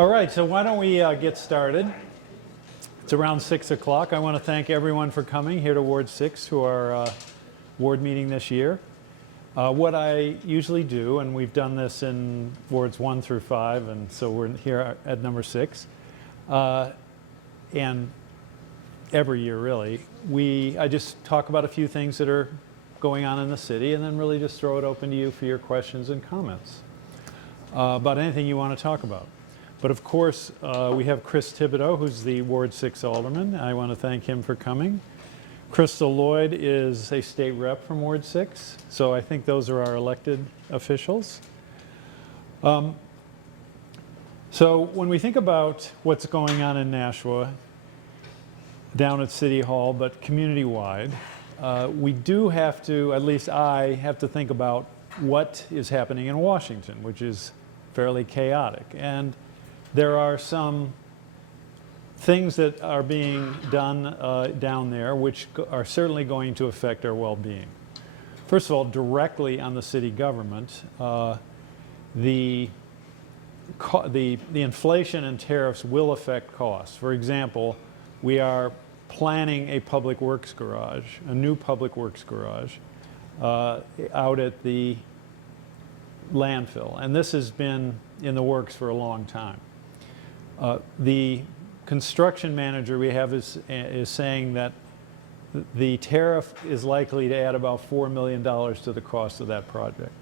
All right, so why don't we get started? It's around 6 o'clock. I want to thank everyone for coming here to Ward 6 to our ward meeting this year. What I usually do, and we've done this in wards 1 through 5, and so we're here at number 6, and every year really, I just talk about a few things that are going on in the city and then really just throw it open to you for your questions and comments about anything you want to talk about. But of course, we have Chris Thibodeau, who's the Ward 6 alderman. I want to thank him for coming. Crystal Lloyd is a state rep from Ward 6, so I think those are our elected officials. So when we think about what's going on in Nashua, down at City Hall, but community-wide, we do have to, at least I have to think about what is happening in Washington, which is fairly chaotic. And there are some things that are being done down there which are certainly going to affect our well-being. First of all, directly on the city government, the inflation and tariffs will affect costs. For example, we are planning a public works garage, a new public works garage, out at the landfill. And this has been in the works for a long time. The construction manager we have is saying that the tariff is likely to add about $4 million to the cost of that project.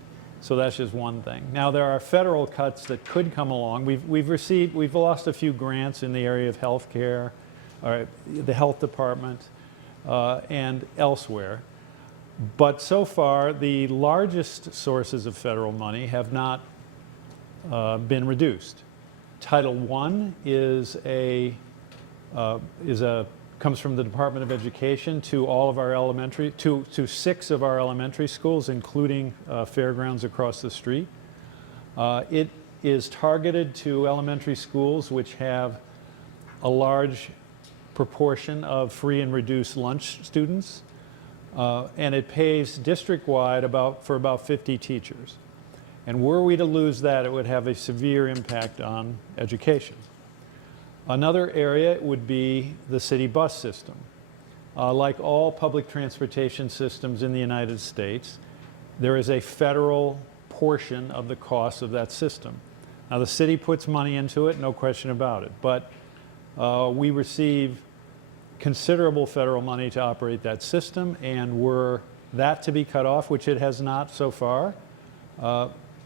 So that's just one thing. Now there are federal cuts that could come along. We've lost a few grants in the area of healthcare, the health department, and elsewhere. But so far, the largest sources of federal money have not been reduced. Title I comes from the Department of Education to all of our to 6 of our elementary schools, including Fairgrounds across the street. It is targeted to elementary schools which have a large proportion of free and reduced lunch students, and it pays district-wide for about 50 teachers. And were we to lose that, it would have a severe impact on education. Another area would be the city bus system. Like all public transportation systems in the United States, there is a federal portion of the cost of that system. Now the city puts money into it, no question about it, but we receive considerable federal money to operate that system, and were that to be cut off, which it has not so far,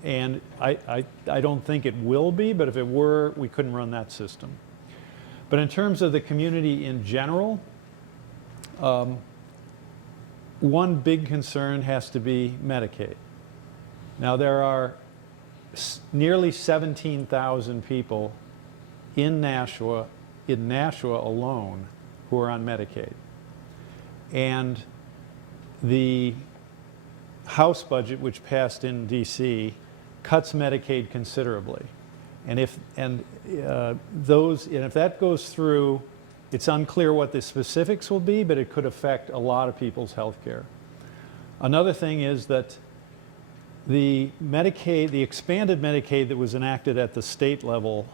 and I don't think it will be, but if it were, we couldn't run that system. But in terms of the community in general, one big concern has to be Medicaid. Now there are nearly 17,000 people in Nashua alone who are on Medicaid. And the House budget, which passed in DC, cuts Medicaid considerably. And if that goes through, it's unclear what the specifics will be, but it could affect a lot of people's health care. Another thing is that the expanded Medicaid that was enacted at the state level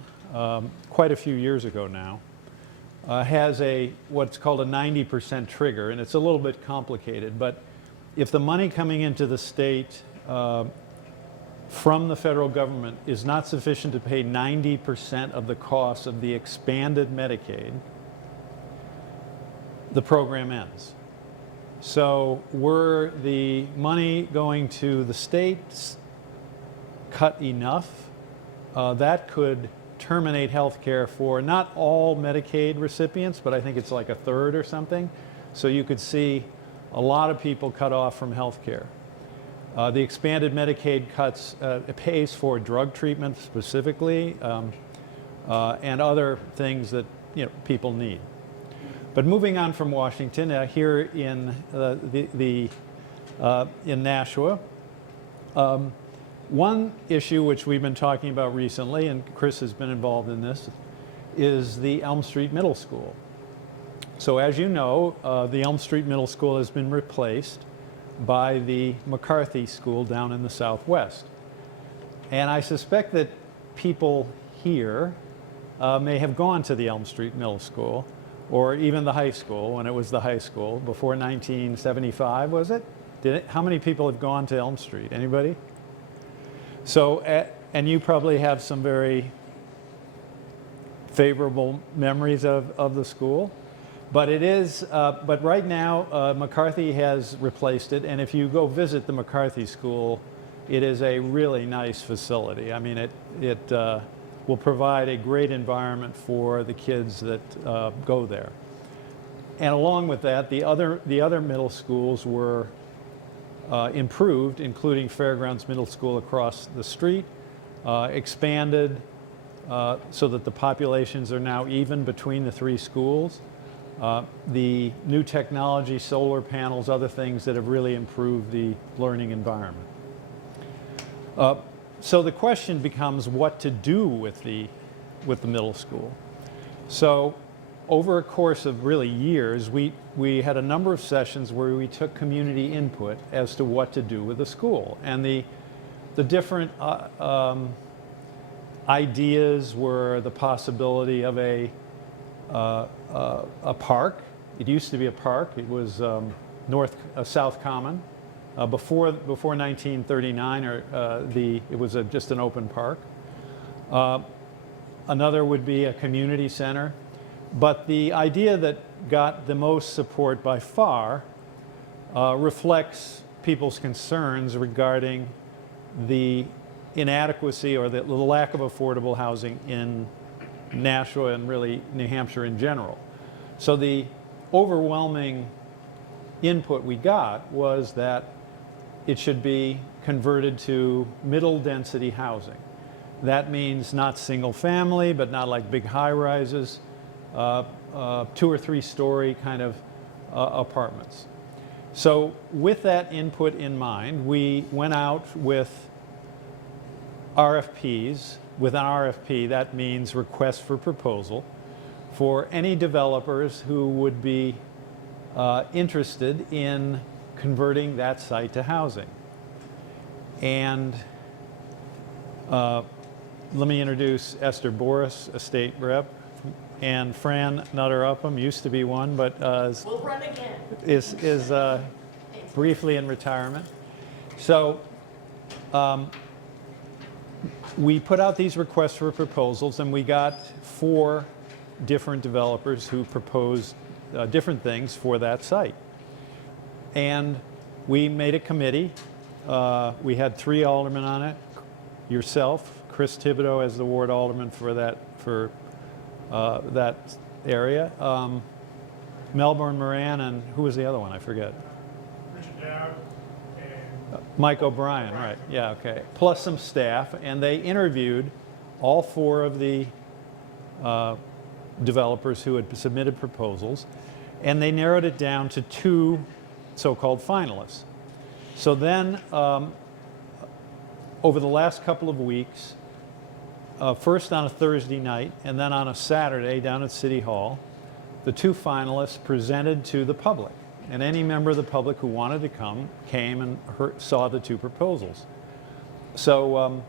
quite a few years ago now, has what's called a 90% trigger, and it's a little bit complicated, but if the money coming into the state from the federal government is not sufficient to pay 90% of the cost of the expanded Medicaid, the program ends. So were the money going to the states cut enough, that could terminate health care for not all Medicaid recipients, but I think it's like a third or something. So you could see a lot of people cut off from health care. The expanded Medicaid cuts, it pays for drug treatment specifically, and other things that people need. But moving on from Washington, here in in Nashua, one issue which we've been talking about recently, and Chris has been involved in this, is the Elm Street Middle School. So as you know, the Elm Street Middle School has been replaced by the McCarthy School down in the Southwest. And I suspect that people here may have gone to the Elm Street Middle School, or even the high school when it was the high school before 1975, was it? How many people have gone to Elm Street? Anybody? So, and you probably have some very favorable memories of the school, but it is. But right now, McCarthy has replaced it, and if you go visit the McCarthy School, it is a really nice facility. I mean, it will provide a great environment for the kids that go there. And along with that, the other middle schools were improved, including Fairgrounds Middle School across the street, expanded so that the populations are now even between the three schools. The new technology, solar panels, other things that have really improved the learning environment. So the question becomes what to do with the middle school. So over a course of really years, we had a number of sessions where we took community input as to what to do with the school. And the different ideas were the possibility of a park. It used to be a park. It was South Common. Before 1939, it was just an open park. Another would be a community center. But the idea that got the most support by far reflects people's concerns regarding the inadequacy or the lack of affordable housing in Nashua and really New Hampshire in general. So the overwhelming input we got was that it should be converted to middle density housing. That means not single family, but not like big high rises, 2 or 3 story kind of apartments. So with that input in mind, we went out with RFPs. With an RFP, that means request for proposal, for any developers who would be interested in converting that site to housing. And let me introduce Esther Boris, a state rep, and Fran Nutter-Upham, used to be one, but we'll run again. is briefly in retirement. So we put out these requests for proposals, and we got 4 different developers who proposed different things for that site. And we made a committee. We had 3 aldermen on it. Yourself, Chris Thibodeau as the ward alderman for that area. Melbourne Moran, and who was the other one? I forget. Richard Dowd and Mike O'Brien, right? Yeah, okay. Plus some staff, and they interviewed all 4 of the developers who had submitted proposals, and they narrowed it down to 2 so-called finalists. So then, over the last couple of weeks, first on a Thursday night and then on a Saturday down at City Hall, the 2 finalists presented to the public. And any member of the public who wanted to come came and saw the 2 proposals. So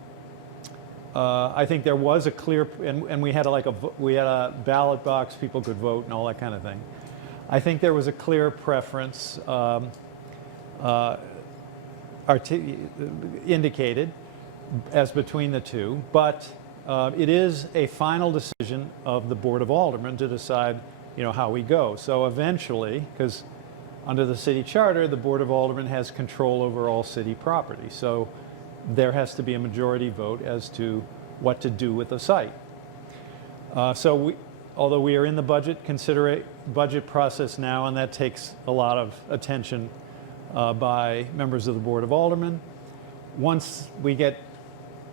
I think there was a clear, and we had a ballot box, people could vote and all that kind of thing. I think there was a clear preference indicated as between the 2, but it is a final decision of the Board of Aldermen to decide, how we go. So eventually, because under the city charter, the Board of Aldermen has control over all city property. So there has to be a majority vote as to what to do with the site. Although we are in the budget process now, and that takes a lot of attention by members of the Board of Aldermen. Once we get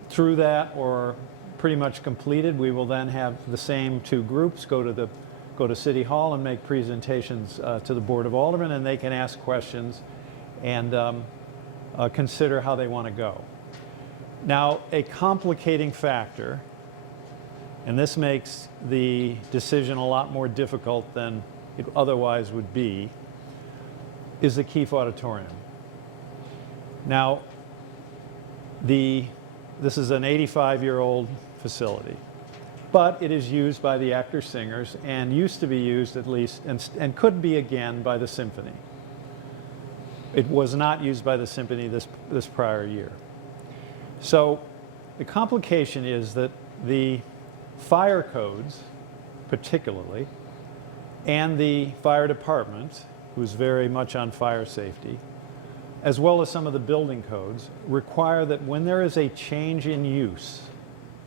through that, or pretty much completed, we will then have the same 2 groups go to City Hall and make presentations to the Board of Aldermen, and they can ask questions and consider how they want to go. Now, a complicating factor, and this makes the decision a lot more difficult than it otherwise would be, is the Keefe Auditorium. Now, this is an 85-year-old facility. but it is used by the actors-singers and used to be used at least, and could be again by the symphony. It was not used by the symphony this prior year. So the complication is that the fire codes, particularly, and the fire department, who's very much on fire safety, as well as some of the building codes, require that when there is a change in use,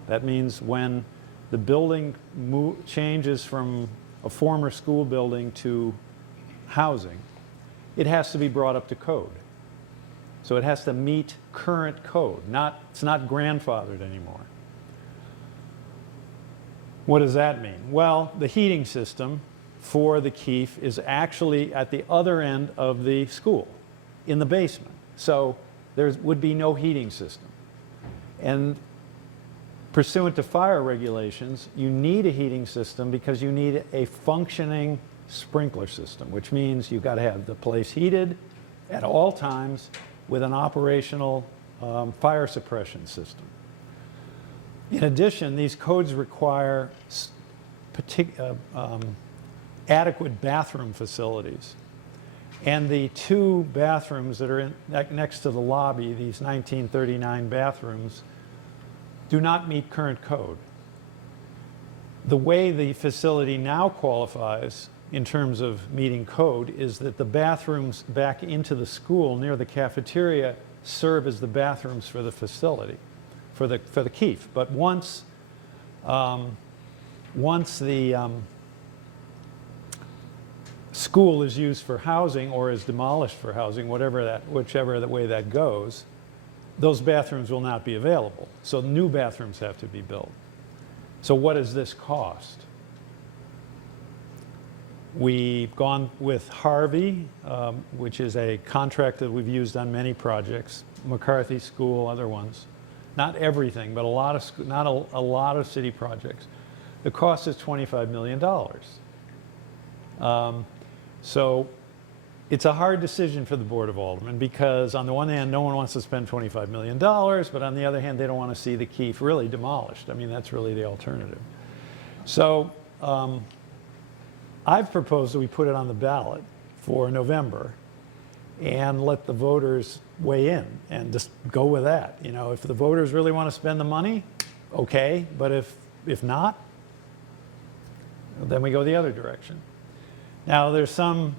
that means when the building changes from a former school building to housing, it has to be brought up to code. So it has to meet current code, it's not grandfathered anymore. What does that mean? Well, the heating system for the Keefe is actually at the other end of the school, in the basement. So there would be no heating system. And pursuant to fire regulations, you need a heating system because you need a functioning sprinkler system, which means you've got to have the place heated at all times with an operational fire suppression system. In addition, these codes require adequate bathroom facilities. And the two bathrooms that are next to the lobby, these 1939 bathrooms, do not meet current code. The way the facility now qualifies in terms of meeting code is that the bathrooms back into the school near the cafeteria serve as the bathrooms for the facility, for the Keefe. But once the school is used for housing or is demolished for housing, whichever the way that goes, those bathrooms will not be available. So new bathrooms have to be built. So what does this cost? We've gone with Harvey, which is a contract that we've used on many projects, McCarthy School, other ones. Not everything, but a lot of city projects. The cost is $25 million. So it's a hard decision for the Board of Aldermen because on the one hand, no one wants to spend $25 million, but on the other hand, they don't want to see the Keefe really demolished. I mean, that's really the alternative. So I've proposed that we put it on the ballot for November and let the voters weigh in and just go with that. You know, if the voters really want to spend the money, okay, but if not, then we go the other direction. Now, there's some,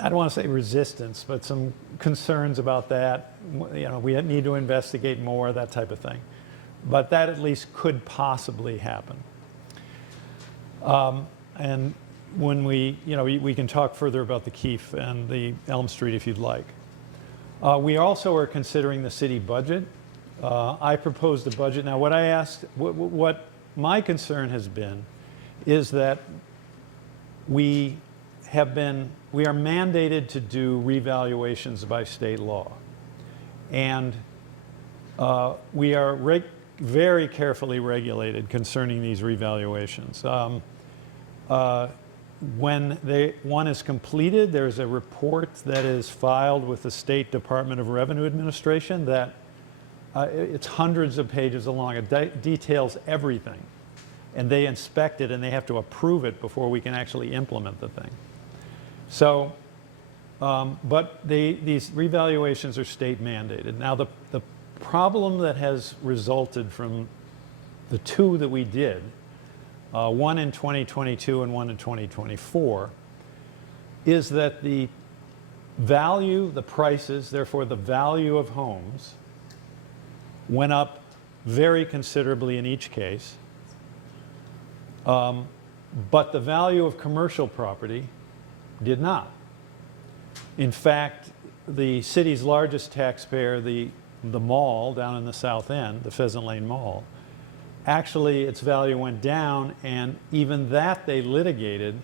I don't want to say resistance, but some concerns about that. You know, we need to investigate more, that type of thing. But that at least could possibly happen. And when we can talk further about the Keefe and the Elm Street if you'd like. We also are considering the city budget. I proposed a budget. Now, what my concern has been is that we are mandated to do revaluations by state law. And we are very carefully regulated concerning these revaluations. When one is completed, there's a report that is filed with the State Department of Revenue Administration that it's hundreds of pages long. It details everything. And they inspect it and they have to approve it before we can actually implement the thing. So, but these revaluations are state mandated. Now, the problem that has resulted from the two that we did, one in 2022 and one in 2024, is that the value, the prices, therefore the value of homes, went up very considerably in each case. But the value of commercial property did not. In fact, the city's largest taxpayer, the mall down in the South End, the Pheasant Lane Mall, actually its value went down, and even that they litigated.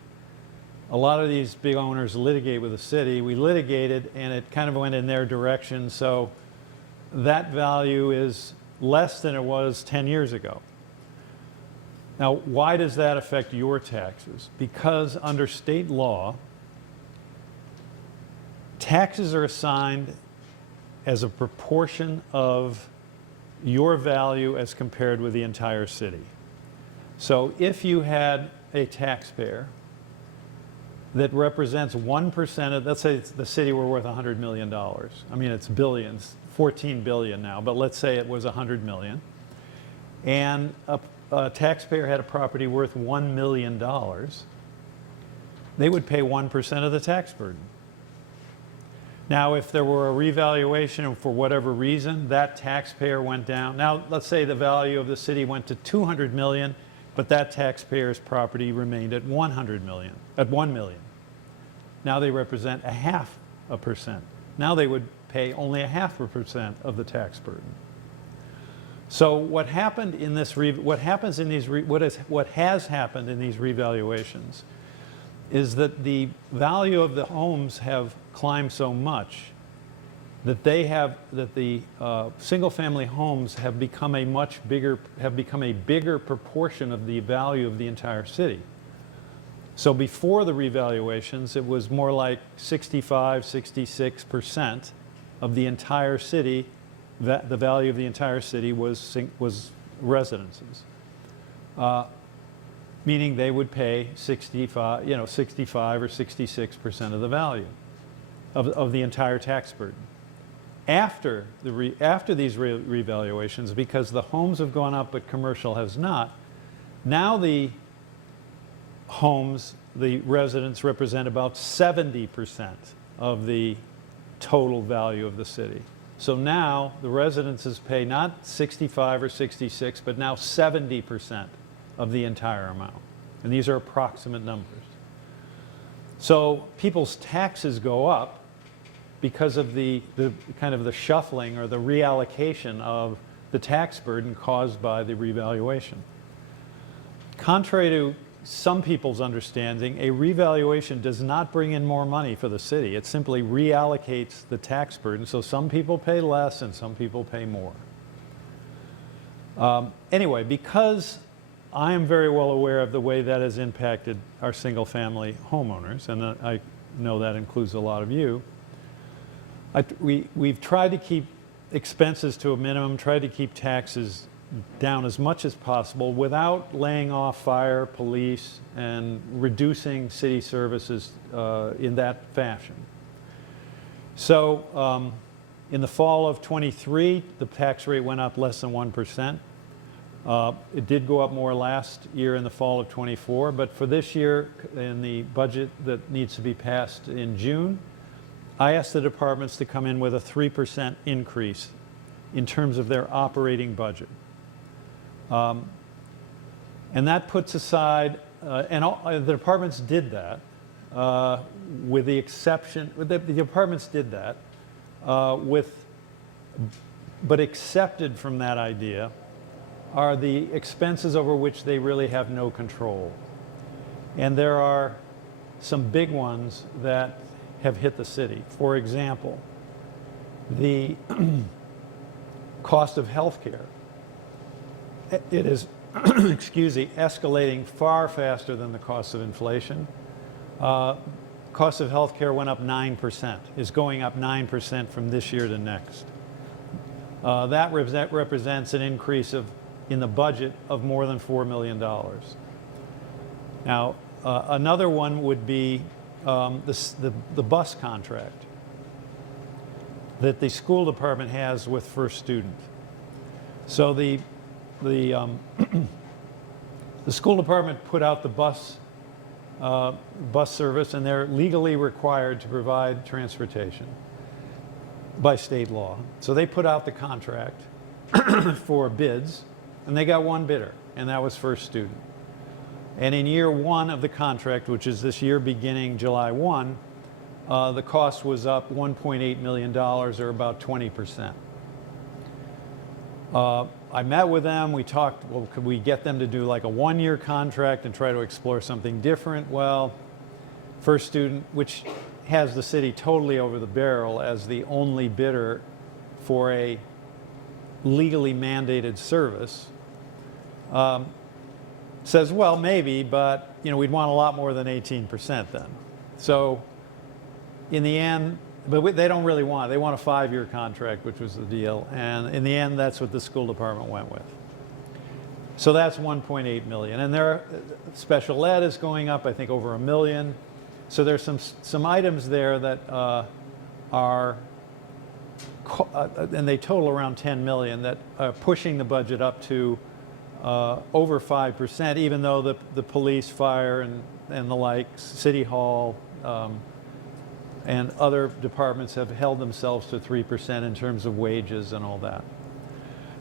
A lot of these big owners litigate with the city. We litigated and it kind of went in their direction, so that value is less than it was 10 years ago. Now, why does that affect your taxes? Because under state law, taxes are assigned as a proportion of your value as compared with the entire city. So if you had a taxpayer that represents 1% of, let's say the city were worth $100 million. I mean, it's billions, 14 billion now, but let's say it was 100 million. And a taxpayer had a property worth $1 million, they would pay 1% of the tax burden. Now, if there were a revaluation and for whatever reason, that taxpayer went down. Now, let's say the value of the city went to 200 million, but that taxpayer's property remained at 100 million, at 1 million. Now they represent 0.5%. Now they would pay only 0.5% of the tax burden. So what happened in this, what has happened in these revaluations is that the value of the homes have climbed so much that the single-family homes have become a bigger proportion of the value of the entire city. So before the revaluations, it was more like 65–66% of the entire city. That the value of the entire city was residences, meaning they would pay 65 or 66% of the value of the entire tax burden. After these revaluations, because the homes have gone up but commercial has not, now the homes, the residents represent about 70% of the total value of the city. So now the residences pay not 65 or 66, but now 70% of the entire amount. And these are approximate numbers. So people's taxes go up because of the kind of the shuffling or the reallocation of the tax burden caused by the revaluation. Contrary to some people's understanding, a revaluation does not bring in more money for the city. It simply reallocates the tax burden, so some people pay less and some people pay more. Anyway, because I am very well aware of the way that has impacted our single-family homeowners, and I know that includes a lot of you, we've tried to keep expenses to a minimum, tried to keep taxes down as much as possible without laying off fire, police, and reducing city services in that fashion. So in the fall of '23, the tax rate went up less than 1%. It did go up more last year in the fall of '24, but for this year, in the budget that needs to be passed in June, I asked the departments to come in with a 3% increase in terms of their operating budget. And that puts aside, the departments did that, with the exception, the departments did that, but accepted from that idea are the expenses over which they really have no control. And there are some big ones that have hit the city. For example, the cost of health care. It is, excuse me, escalating far faster than the cost of inflation. Cost of health care went up 9%, is going up 9% from this year to next. That represents an increase in the budget of more than $4 million. Now, another one would be the bus contract that the school department has with First Student. So the school department put out the bus service, and they're legally required to provide transportation by state law. So they put out the contract for bids, and they got one bidder, and that was First Student. And in year one of the contract, which is this year beginning July 1, the cost was up $1.8 million, or about 20%. I met with them, we talked, well, could we get them to do like a one-year contract and try to explore something different? Well, First Student, which has the city totally over the barrel as the only bidder for a legally mandated service, says, well, maybe, but we'd want a lot more than 18% then. So in the end, but they don't really want it. They want a 5-year contract, which was the deal. And in the end, that's what the school department went with. So that's 1.8 million. And their special ed is going up, I think, over $1 million. So there's some items there that are, and they total around 10 million, that are pushing the budget up to over 5%, even though the police, fire, and the like, city hall, and other departments have held themselves to 3% in terms of wages and all that.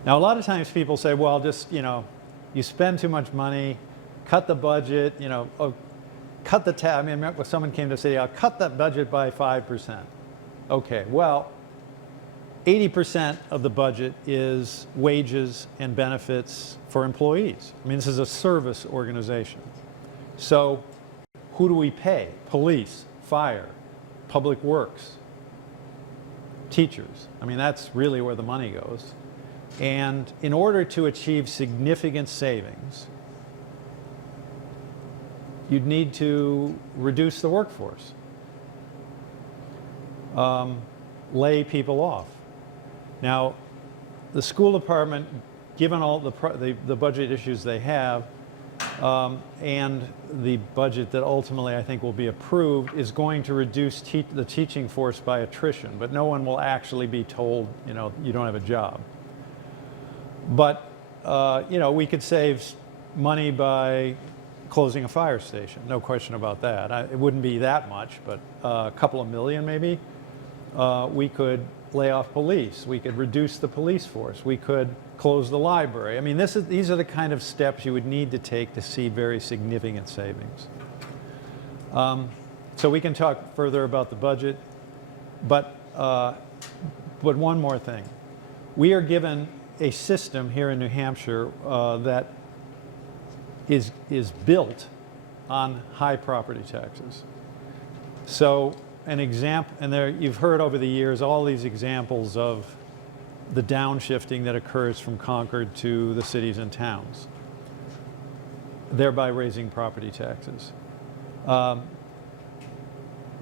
Now, a lot of times people say, well, just, you spend too much money, cut the budget, cut the tab. I mean, I remember someone came to say, I'll cut that budget by 5%. Okay, well, 80% of the budget is wages and benefits for employees. I mean, this is a service organization. So who do we pay? Police, fire, public works, teachers. I mean, that's really where the money goes. And in order to achieve significant savings, you'd need to reduce the workforce, lay people off. Now, the school department, given all the budget issues they have, and the budget that ultimately I think will be approved, is going to reduce the teaching force by attrition, but no one will actually be told, you don't have a job. But, we could save money by closing a fire station, no question about that. It wouldn't be that much, but a couple of million maybe. We could lay off police. We could reduce the police force. We could close the library. I mean, these are the kind of steps you would need to take to see very significant savings. So we can talk further about the budget, but one more thing. We are given a system here in New Hampshire that is built on high property taxes. So an example, and you've heard over the years all these examples of the downshifting that occurs from Concord to the cities and towns, thereby raising property taxes.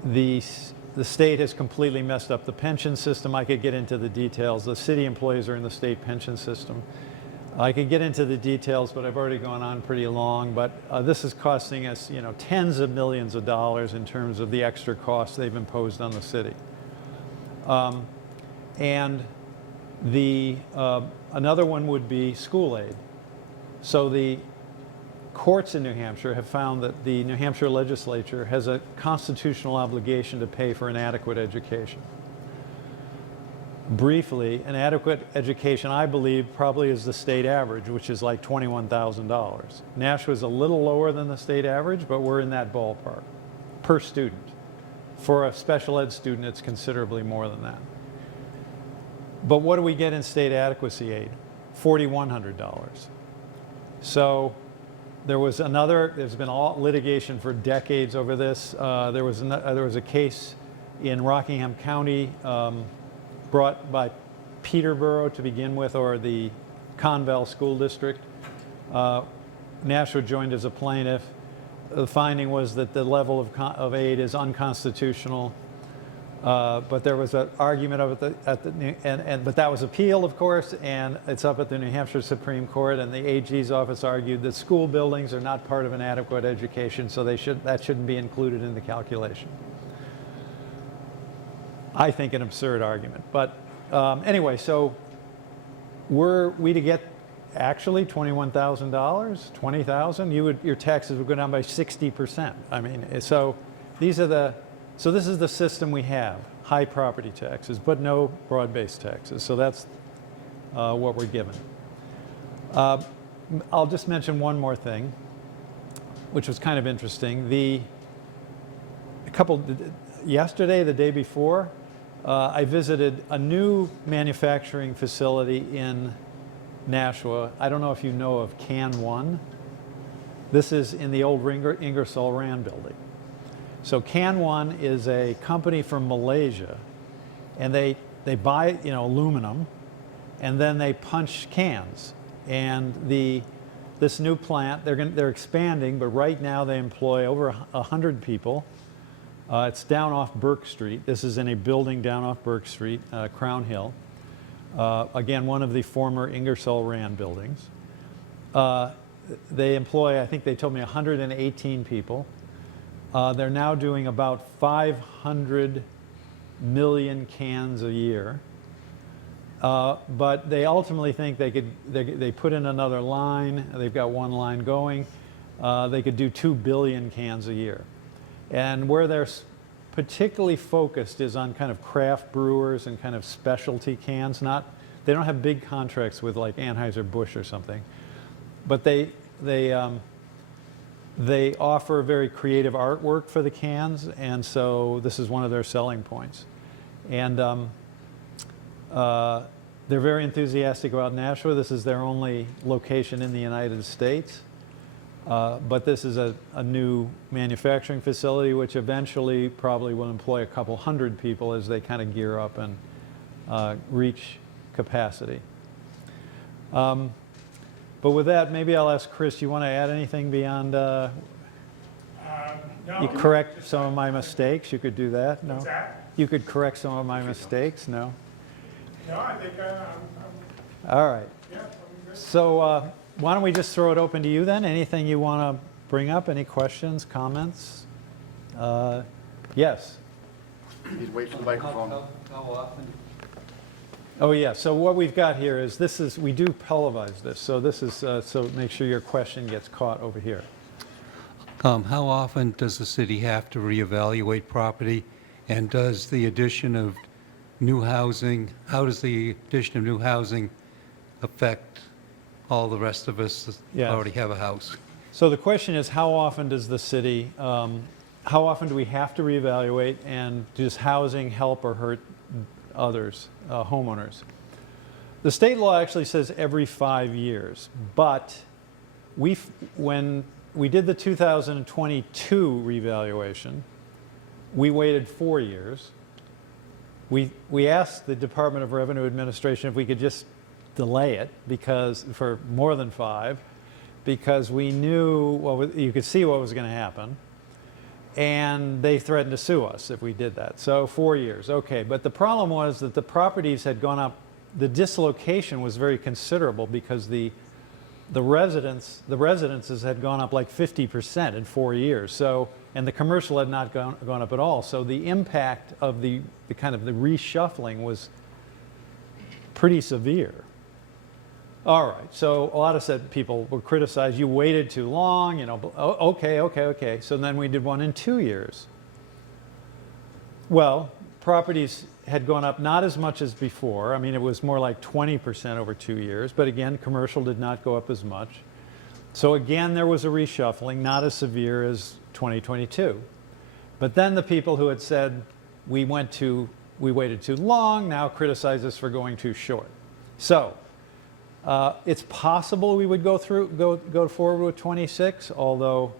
The state has completely messed up the pension system. I could get into the details. The city employees are in the state pension system. I could get into the details, but I've already gone on pretty long. But this is costing us, tens of millions of dollars in terms of the extra costs they've imposed on the city. And another one would be school aid. So the courts in New Hampshire have found that the New Hampshire legislature has a constitutional obligation to pay for an adequate education. Briefly, an adequate education, I believe, probably is the state average, which is like $21,000. Nashua is a little lower than the state average, but we're in that ballpark per student. For a special ed student, it's considerably more than that. But what do we get in state adequacy aid? $4,100. So there's been litigation for decades over this. There was a case in Rockingham County brought by Peterborough to begin with, or the Conval School District. Nashua joined as a plaintiff. The finding was that the level of aid is unconstitutional. But there was an argument of it but that was appealed, of course, and it's up at the New Hampshire Supreme Court, and the AG's office argued that school buildings are not part of an adequate education, so that shouldn't be included in the calculation. I think an absurd argument, but anyway, so were we to get actually $21,000, $20,000, your taxes would go down by 60%. I mean, so this is the system we have: high property taxes, but no broad-based taxes. So that's what we're given. I'll just mention one more thing, which was kind of interesting. Yesterday, the day before, I visited a new manufacturing facility in Nashua. I don't know if you know of Can One. This is in the old Ingersoll Rand building. So Can One is a company from Malaysia, and they buy aluminum, and then they punch cans. And this new plant, they're expanding, but right now they employ over 100 people. It's down off Burke Street. This is in a building down off Burke Street, Crown Hill. Again, one of the former Ingersoll Rand buildings. They employ, I think they told me, 118 people. They're now doing about 500 million cans a year. But they ultimately think they put in another line. They've got one line going. They could do 2 billion cans a year. And where they're particularly focused is on kind of craft brewers and kind of specialty cans. They don't have big contracts with like Anheuser-Busch or something, but they offer very creative artwork for the cans, and so this is one of their selling points. And they're very enthusiastic about Nashua. This is their only location in the United States. But this is a new manufacturing facility which eventually probably will employ a couple hundred people as they kind of gear up and reach capacity. But with that, maybe I'll ask Chris, you want to add anything beyond, No. you correct some of my mistakes? You could do that? No? What's that? You could correct some of my mistakes? No? No, I think All right. yeah, I'm good. So why don't we just throw it open to you then? Anything you want to bring up? Any questions, comments? Yes. Please wait for the microphone. How often? Oh yeah. So what we've got here is we do televise this. So this is so make sure your question gets caught over here. How often does the city have to reevaluate property? And does the addition of new housing, how does the addition of new housing affect all the rest of us that Yes. already have a house? So the question is, how often does the city, how often do we have to reevaluate, and does housing help or hurt others, homeowners? The state law actually says every 5 years, but when we did the 2022 revaluation, we waited 4 years. We asked the Department of Revenue Administration if we could just delay it for more than 5, because we knew you could see what was going to happen, and they threatened to sue us if we did that. So 4 years, okay. But the problem was that the properties had gone up. The dislocation was very considerable because the residences had gone up like 50% in 4 years. So, and the commercial had not gone up at all. So the impact of the kind of the reshuffling was pretty severe. All right, so a lot of people would criticize, you waited too long, you know, okay. So then we did one in 2 years. Well, properties had gone up not as much as before. I mean, it was more like 20% over 2 years, but again, commercial did not go up as much. So again, there was a reshuffling, not as severe as 2022. But then the people who had said, we waited too long, now criticize us for going too short. So it's possible we would go forward with 26, although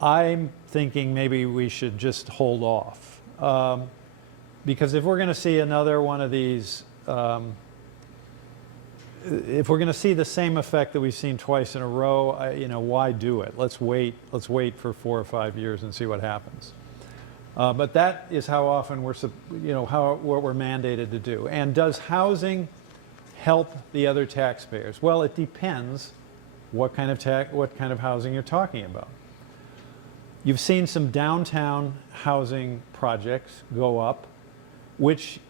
I'm thinking maybe we should just hold off. Because if we're going to see another one of these, if we're going to see the same effect that we've seen twice in a row, why do it? Let's wait for 4 or 5 years and see what happens. But that is how often what we're mandated to do. And does housing help the other taxpayers? Well, it depends what kind of housing you're talking about. You've seen some downtown housing projects go up, which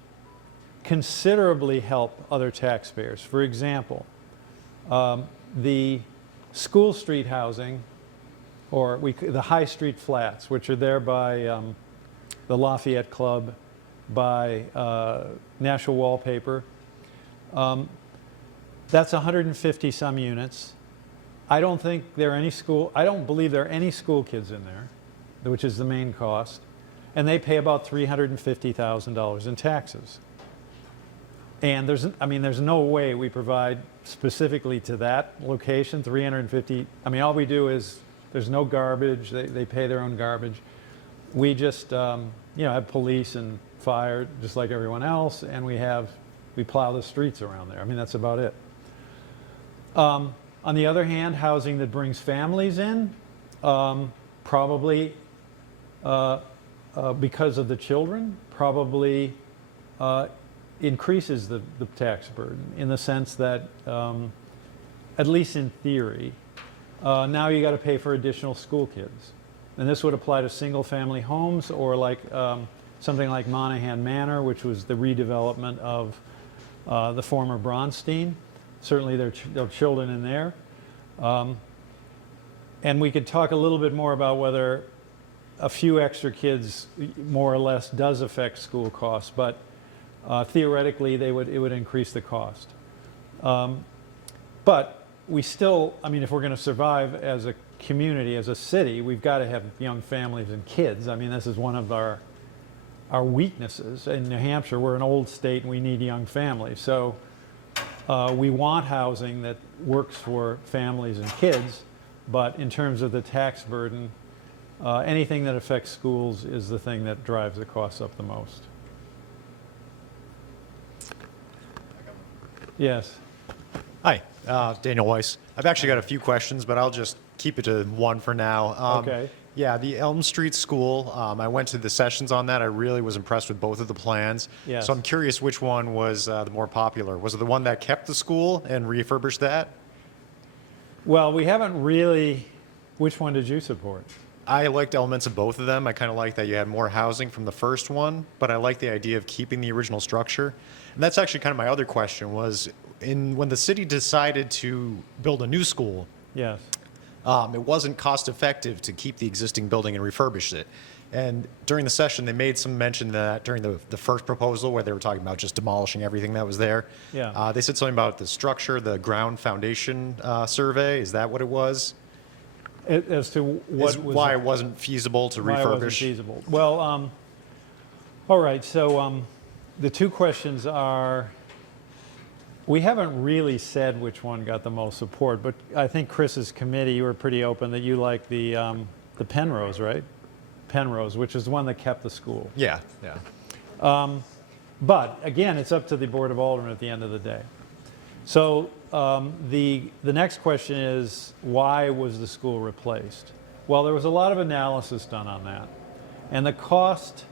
considerably help other taxpayers. For example, the School Street housing, or the High Street flats, which are there by the Lafayette Club, by Nashua Wallpaper. That's 150 some units. I don't believe there are any school kids in there, which is the main cost, and they pay about $350,000 in taxes. And there's no way we provide specifically to that location 350. I mean, all we do is there's no garbage. They pay their own garbage. We just have police and fire just like everyone else, and we plow the streets around there. I mean, that's about it. On the other hand, housing that brings families in, probably because of the children, probably increases the tax burden in the sense that, at least in theory, now you got to pay for additional school kids. And this would apply to single-family homes or like something like Monahan Manor, which was the redevelopment of the former Bronstein. Certainly there are children in there. And we could talk a little bit more about whether a few extra kids more or less does affect school costs, but theoretically it would increase the cost. But we still, I mean, if we're going to survive as a community, as a city, we've got to have young families and kids. I mean, this is one of our weaknesses. In New Hampshire, we're an old state and we need young families. So we want housing that works for families and kids, but in terms of the tax burden, anything that affects schools is the thing that drives the costs up the most. Yes. Hi, Daniel Weiss. I've actually got a few questions, but I'll just keep it to one for now. Okay. Yeah, the Elm Street School, I went to the sessions on that. I really was impressed with both of the plans. Yes. So I'm curious which one was the more popular. Was it the one that kept the school and refurbished that? Well, we haven't really, which one did you support? I liked elements of both of them. I kind of like that you had more housing from the first one, but I like the idea of keeping the original structure. And that's actually kind of my other question was, when the city decided to build a new school, Yes. it wasn't cost effective to keep the existing building and refurbish it. And during the session, they made some mention that during the first proposal where they were talking about just demolishing everything that was there, Yeah. they said something about the structure, the ground foundation survey. Is that what it was? As to what Is was why it wasn't feasible to why it wasn't refurbish? feasible. Well, all right. So the two questions are: we haven't really said which one got the most support, but I think Chris's committee, you were pretty open that you like the Penrose, right? Penrose, which is the one that kept the school. Yeah, yeah. But again, it's up to the Board of Aldermen at the end of the day. So the next question is, why was the school replaced? Well, there was a lot of analysis done on that, and the cost.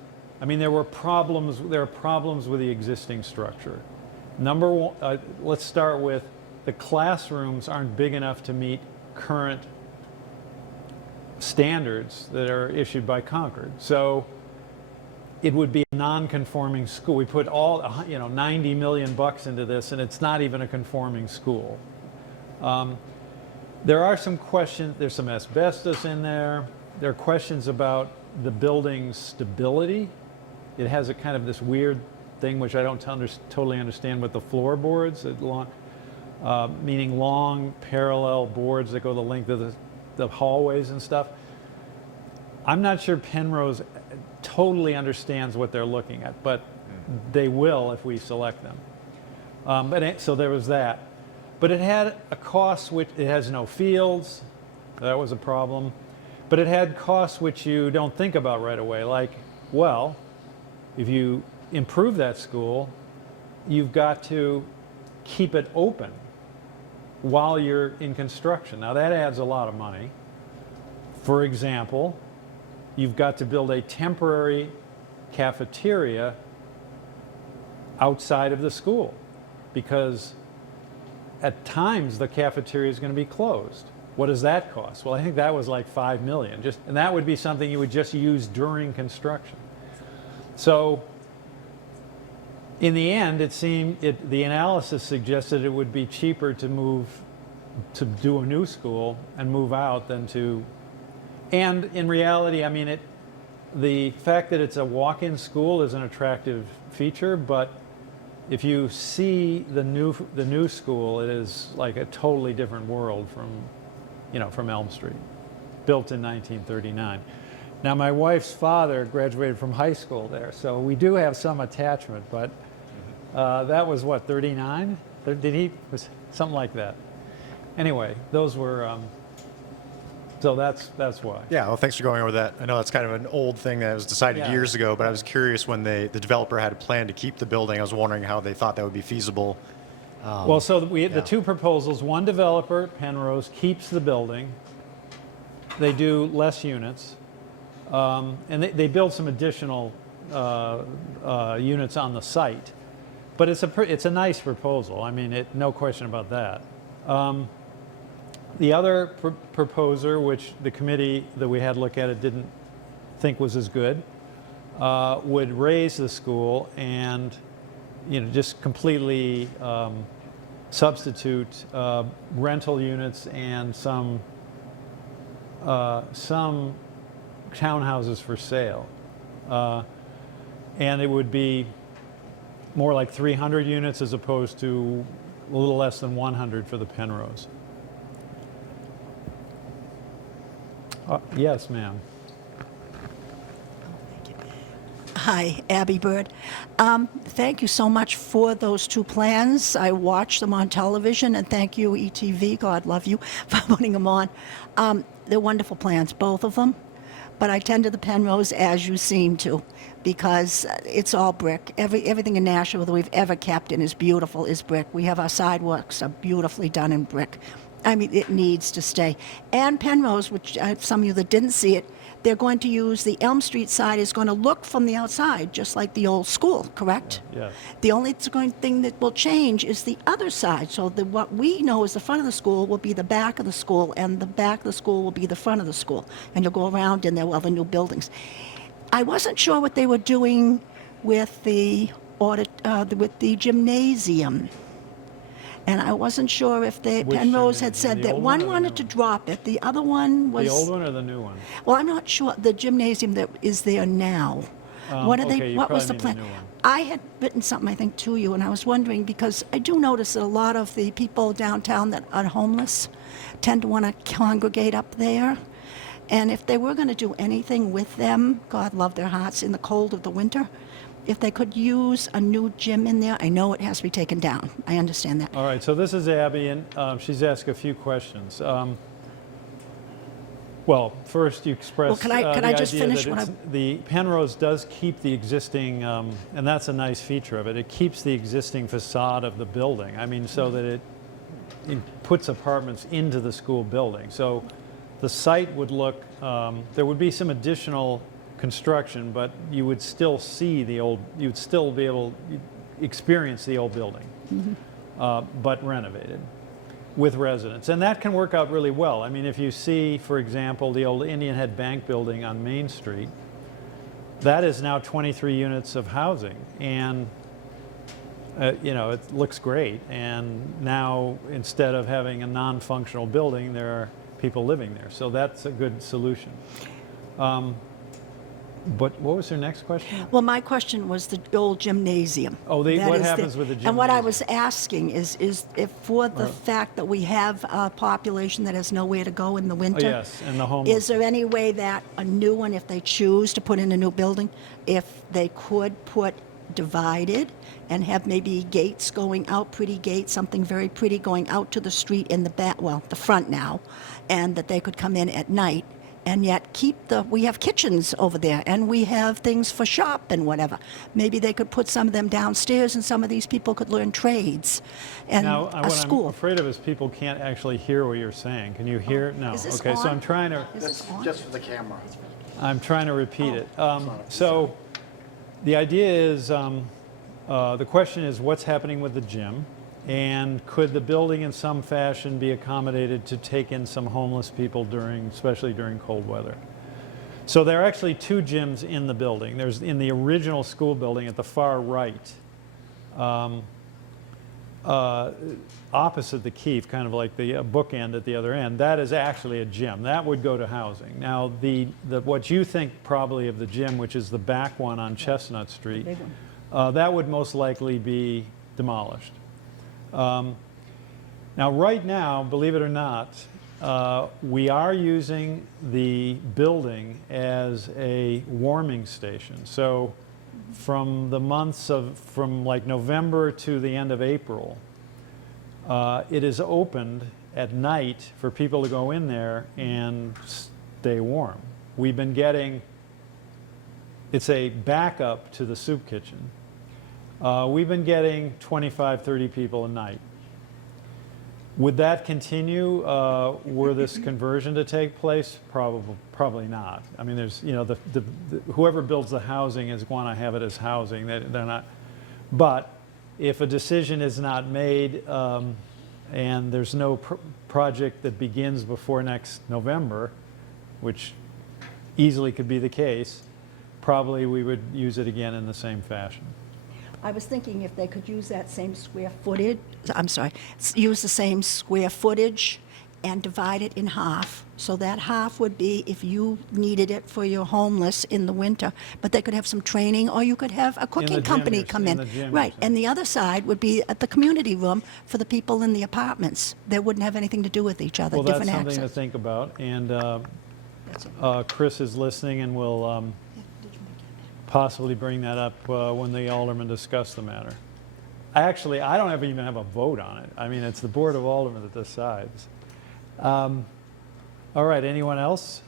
I mean, there were problems. There are problems with the existing structure. Number one, let's start with the classrooms aren't big enough to meet current standards that are issued by Concord. So it would be a non-conforming school. We put all, 90 million bucks into this, and it's not even a conforming school. There are some questions. There's some asbestos in there. There are questions about the building's stability. It has a kind of this weird thing, which I don't totally understand, with the floorboards, meaning long parallel boards that go the length of the hallways and stuff. I'm not sure Penrose totally understands what they're looking at, but they will if we select them. So there was that. But it had a cost which it has no fields. That was a problem. But it had costs which you don't think about right away, like, well, if you improve that school, you've got to keep it open while you're in construction. Now that adds a lot of money. For example, you've got to build a temporary cafeteria outside of the school because at times the cafeteria is going to be closed. What does that cost? Well, I think that was like $5 million. And that would be something you would just use during construction. So in the end, it seemed the analysis suggested it would be cheaper to do a new school and move out than to. And in reality, I mean, the fact that it's a walk-in school is an attractive feature, but if you see the new school, it is like a totally different world from Elm Street, built in 1939. Now, my wife's father graduated from high school there, so we do have some attachment, but that was what, 39? Was something like that. Anyway, those were, so that's why. Yeah, well, thanks for going over that. I know that's kind of an old thing that was decided Yeah. years ago, but I was curious when the developer had a plan to keep the building. I was wondering how they thought that would be feasible. Well, so we had the yeah. two proposals. One developer, Penrose, keeps the building. They do less units. And they build some additional units on the site. But it's a nice proposal. I mean, no question about that. The other proposer, which the committee that we had look at it didn't think was as good, would raise the school and, just completely substitute rental units and some townhouses for sale. And it would be more like 300 units as opposed to a little less than 100 for the Penrose. Yes, ma'am. Hi, Abby Bird. Thank you so much for those two plans. I watched them on television, and thank you, ETV, God love you, for putting them on. They're wonderful plans, both of them. But I tend to the Penrose, as you seem to, because it's all brick. Everything in Nashville that we've ever kept and is beautiful is brick. We have our sidewalks are beautifully done in brick. I mean, it needs to stay. And Penrose, which some of you that didn't see it, they're going to use the Elm Street side is going to look from the outside, just like the old school, correct? Yes. The only thing that will change is the other side. So what we know is the front of the school will be the back of the school, and the back of the school will be the front of the school. And you'll go around in there with other new buildings. I wasn't sure what they were doing with the gymnasium. And I wasn't sure if Penrose had gymnasium? said The that old one one or the wanted new to one? drop it. The other one was... The old one or the new one? Well, I'm not sure. The gymnasium that is there now. What are okay, they? you What was the probably plan? mean the new one. I had written something, I think, to you, and I was wondering because I do notice that a lot of the people downtown that are homeless tend to want to congregate up there. And if they were going to do anything with them, God love their hearts, in the cold of the winter, if they could use a new gym in there, I know it has to be taken down. I understand that. All right, so this is Abby, and she's asked a few questions. Well, first you expressed Well, can I just idea finish that what it's- the Penrose does keep the existing, and that's a nice feature of it. It keeps the existing facade of the building. I mean, so that it puts apartments into the school building. So the site would look, there would be some additional construction, but you would still see the old, you'd still be able to experience the old building, but renovated with residents. And that can work out really well. I mean, if you see, for example, the old Indian Head Bank building on Main Street, that is now 23 units of housing. And, it looks great. And now, instead of having a non-functional building, there are people living there. So that's a good solution. But what was her next question? Well, my question was the old gymnasium. Oh, That what is happens with the And what I gymnasium? was asking is if for the fact that we have a population that has nowhere to go in the winter. Yes, and the homeless. Is there any way that a new one, if they choose to put in a new building, if they could put divided and have maybe gates going out, pretty gates, something very pretty going out to the street in the back, well, the front now, and that they could come in at night and yet we have kitchens over there and we have things for shop and whatever. Maybe they could put some of them downstairs and some of these people could learn trades and Now, a what school. I'm afraid of is people can't actually hear what you're saying. Can you hear? No. Is this Okay, so on? I'm trying to. Is this That's on? just for the camera. I'm trying to repeat it. Oh. So the idea is, the question is what's happening with the gym, and could the building in some fashion be accommodated to take in some homeless people especially during cold weather? So there are actually two gyms in the building. There's in the original school building at the far right, opposite the Keefe, kind of like the bookend at the other end. That is actually a gym. That would go to housing. Now, what you think probably of the gym, which is the back one on Chestnut Street, Big one. that would most likely be demolished. Now, right now, believe it or not, we are using the building as a warming station. So from like November to the end of April, it is opened at night for people to go in there and stay warm. We've been getting, it's a backup to the soup kitchen. We've been getting 25, 30 people a night. Would that continue were this conversion to take place? Probably not. I mean, there's, you know, whoever builds the housing is going to have it as housing. They're not. But if a decision is not made and there's no project that begins before next November, which easily could be the case, probably we would use it again in the same fashion. I was thinking if they could use that same square footage, use the same square footage and divide it in half. So that half would be if you needed it for your homeless in the winter, but they could have some training, or you could have a cooking gym, company you're come saying, in. in the gym, you're Right, saying. and the other side would be at the community room for the people in the apartments. They wouldn't have anything to do with each other, Well, that's different something to access. think about. And That's all. Chris is listening and will Did you make it? possibly bring that up when the aldermen discuss the matter. Actually, I don't even have a vote on it. I mean, it's the Board of Aldermen that decides. All right, anyone else?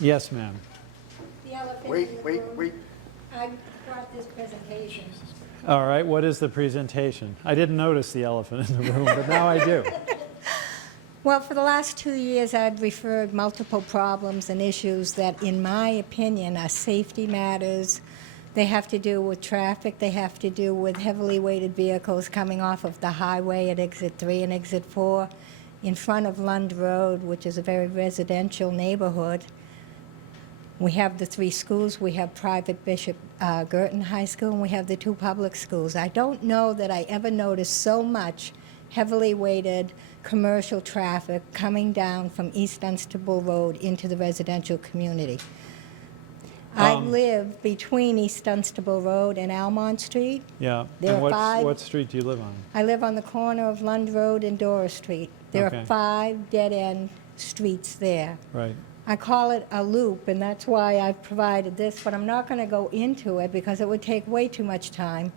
Yes, ma'am. The elephant in Wait, the wait, room. wait. I brought this presentation. All right, what is the presentation? I didn't notice the elephant in the room, but now I do. Well, for the last 2 years, I've referred multiple problems and issues that, in my opinion, are safety matters. They have to do with traffic. They have to do with heavily weighted vehicles coming off of the highway at Exit 3 and Exit 4 in front of Lund Road, which is a very residential neighborhood. We have the 3 schools. We have private Bishop Girton High School, and we have the 2 public schools. I don't know that I ever noticed so much heavily weighted commercial traffic coming down from East Dunstable Road into the residential community. I live between East Dunstable Road and Almont Street. Yeah. There And are 5. what street do you live on? I live on the corner of Lund Road and Dora Street. There Okay. are 5 dead-end streets there. Right. I call it a loop, and that's why I've provided this, but I'm not going to go into it because it would take way too much time.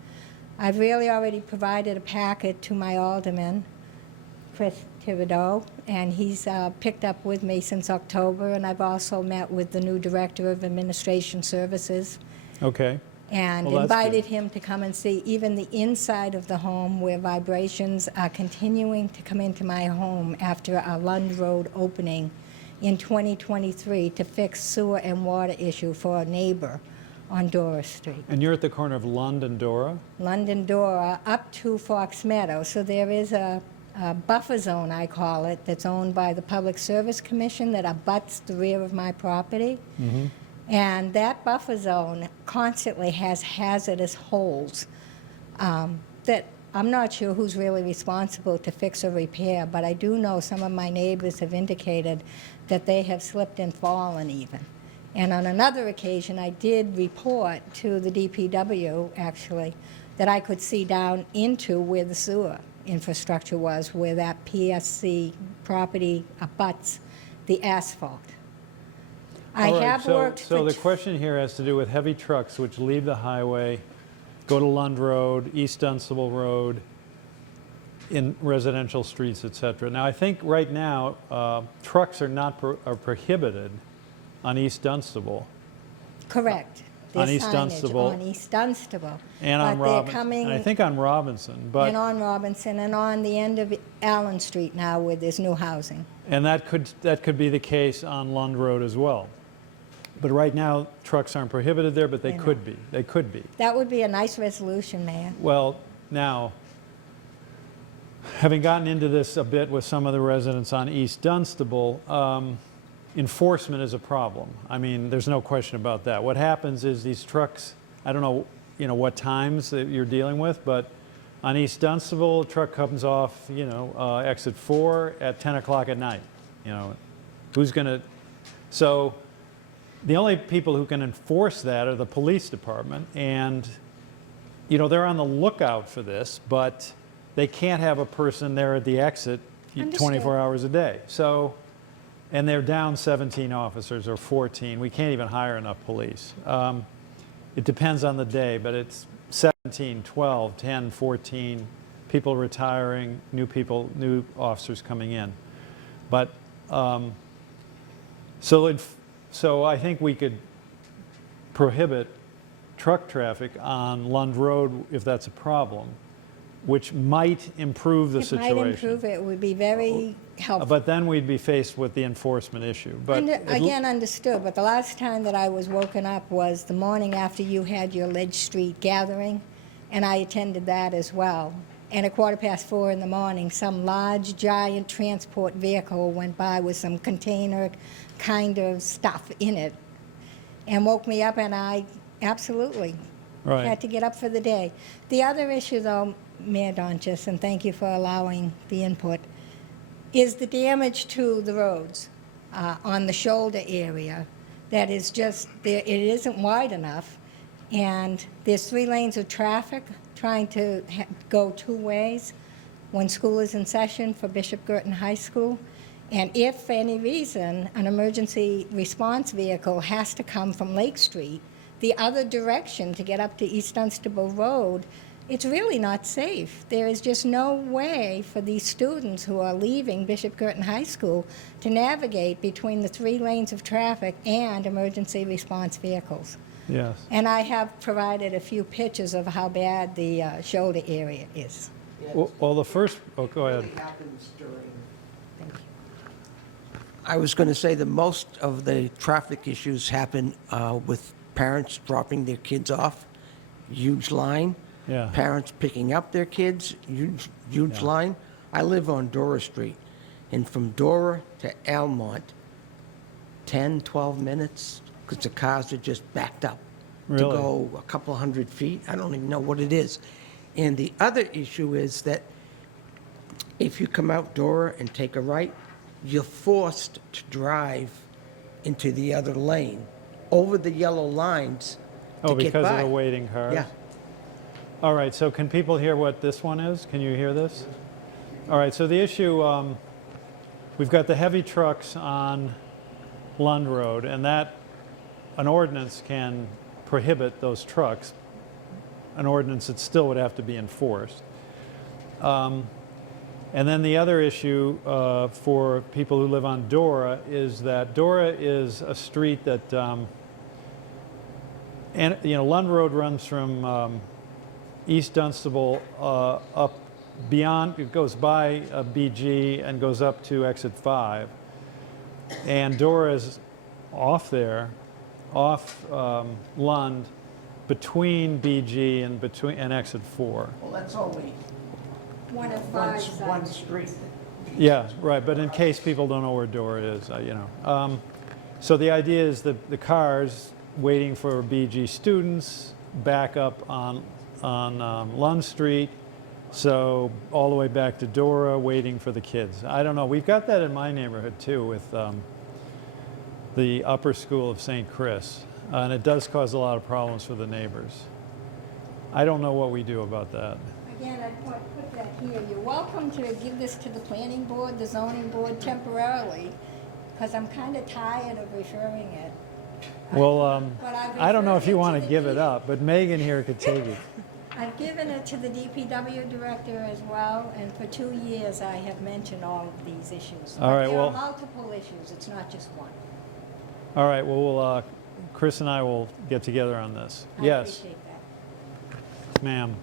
I've really already provided a packet to my alderman, Chris Thibodeau, and he's picked up with me since October, and I've also met with the new Director of Administration Services Okay. and Well, that's invited good. him to come and see even the inside of the home where vibrations are continuing to come into my home after our Lund Road opening in 2023 to fix sewer and water issue for a neighbor on Dora Street. And you're at the corner of Lund and Dora? London Dora up to Fox Meadow. So there is a buffer zone, I call it, that's owned by the Public Service Commission that abuts the rear of my property. And that buffer zone constantly has hazardous holes that I'm not sure who's really responsible to fix or repair, but I do know some of my neighbors have indicated that they have slipped and fallen even. And on another occasion, I did report to the DPW, actually, that I could see down into where the sewer infrastructure was, where that PSC property abuts the asphalt. I All right, have so- worked So for the question here has to do with heavy trucks which leave the highway, go to Lund Road, East Dunstable Road, in residential streets, et cetera. Now, I think right now, trucks are not are prohibited on East Dunstable Correct. On There's East signage Dunstable. on East Dunstable. and on But they're Robinson. coming, And I think on Robinson, but, and on Robinson, and on the end of Allen Street now where there's new housing. and that could be the case on Lund Road as well. But right now, trucks aren't prohibited there, but they They're not. could be. They could be. That would be a nice resolution, Mayor. Well, now, having gotten into this a bit with some of the residents on East Dunstable, enforcement is a problem. I mean, there's no question about that. What happens is these trucks, I don't know, what times that you're dealing with, but on East Dunstable, a truck comes off, exit 4 at 10 o'clock at night. Who's going to, so the only people who can enforce that are the police department, and they're on the lookout for this, but they can't have a person there at the exit 24 Understood. hours a day. So, and they're down 17 officers or 14. We can't even hire enough police. It depends on the day, but it's 17, 12, 10, 14 people retiring, new officers coming in. But so I think we could prohibit truck traffic on Lund Road if that's a problem. which might improve the It situation. might improve it, would be very helpful. But then we'd be faced with the enforcement issue. But Again, understood, but the last time that I was woken up was the morning after you had your Ledge Street gathering, and I attended that as well. And at 4:15 in the morning, some large, giant transport vehicle went by with some container kind of stuff in it and woke me up, and I absolutely Right. had to get up for the day. The other issue, though, Mayor Donchis, and thank you for allowing the input, is the damage to the roads on the shoulder area. That is just, it isn't wide enough, and there's 3 lanes of traffic trying to go 2 ways when school is in session for Bishop Girton High School. And if for any reason an emergency response vehicle has to come from Lake Street the other direction to get up to East Dunstable Road, it's really not safe. There is just no way for these students who are leaving Bishop Girton High School to navigate between the 3 lanes of traffic and emergency response vehicles. Yes. And I have provided a few pictures of how bad the shoulder area is. Well, the first, oh, go ahead. Thank you. I was going to say that most of the traffic issues happen with parents dropping their kids off, huge line. Yeah. Parents picking up their kids, huge Yeah. line. I live on Dora Street, and from Dora to Almont, 10, 12 minutes, because the cars are just backed up. Really? To go a couple hundred feet, I don't even know what it is. And the other issue is that if you come out Dora and take a right, you're forced to drive into the other lane, over the yellow lines to Oh, get because of by. the waiting cars? Yeah. All right, so can people hear what this one is? Can you hear this? All right, so the issue, we've got the heavy trucks on Lund Road, and that, an ordinance can prohibit those trucks, an ordinance that still would have to be enforced. And then the other issue for people who live on Dora is that Dora is a street that, and you know, Lund Road runs from East Dunstable up beyond, it goes by BG and goes up to exit 5. And Dora is off there, off Lund, between BG and exit 4. Well, that's only One of one, 5 one sides. street. Yeah, right, but in case people don't know where Dora is, you know. So the idea is that the cars waiting for BG students back up on Lund Street, so all the way back to Dora, waiting for the kids. I don't know, we've got that in my neighborhood too with the upper school of St. Chris, and it does cause a lot of problems for the neighbors. I don't know what we do about that. Again, I want to put that here. You're welcome to give this to the planning board, the zoning board temporarily, because I'm kind of tired of referring it. Well, But I've I don't know if you referred it want to to the give it D- up, but Megan here could take it. I've given it to the DPW director as well, and for 2 years I have mentioned all of these issues. All right, But there well- are multiple issues, it's not just one. All right, well, Chris and I will get together on this. I Yes, appreciate that. ma'am.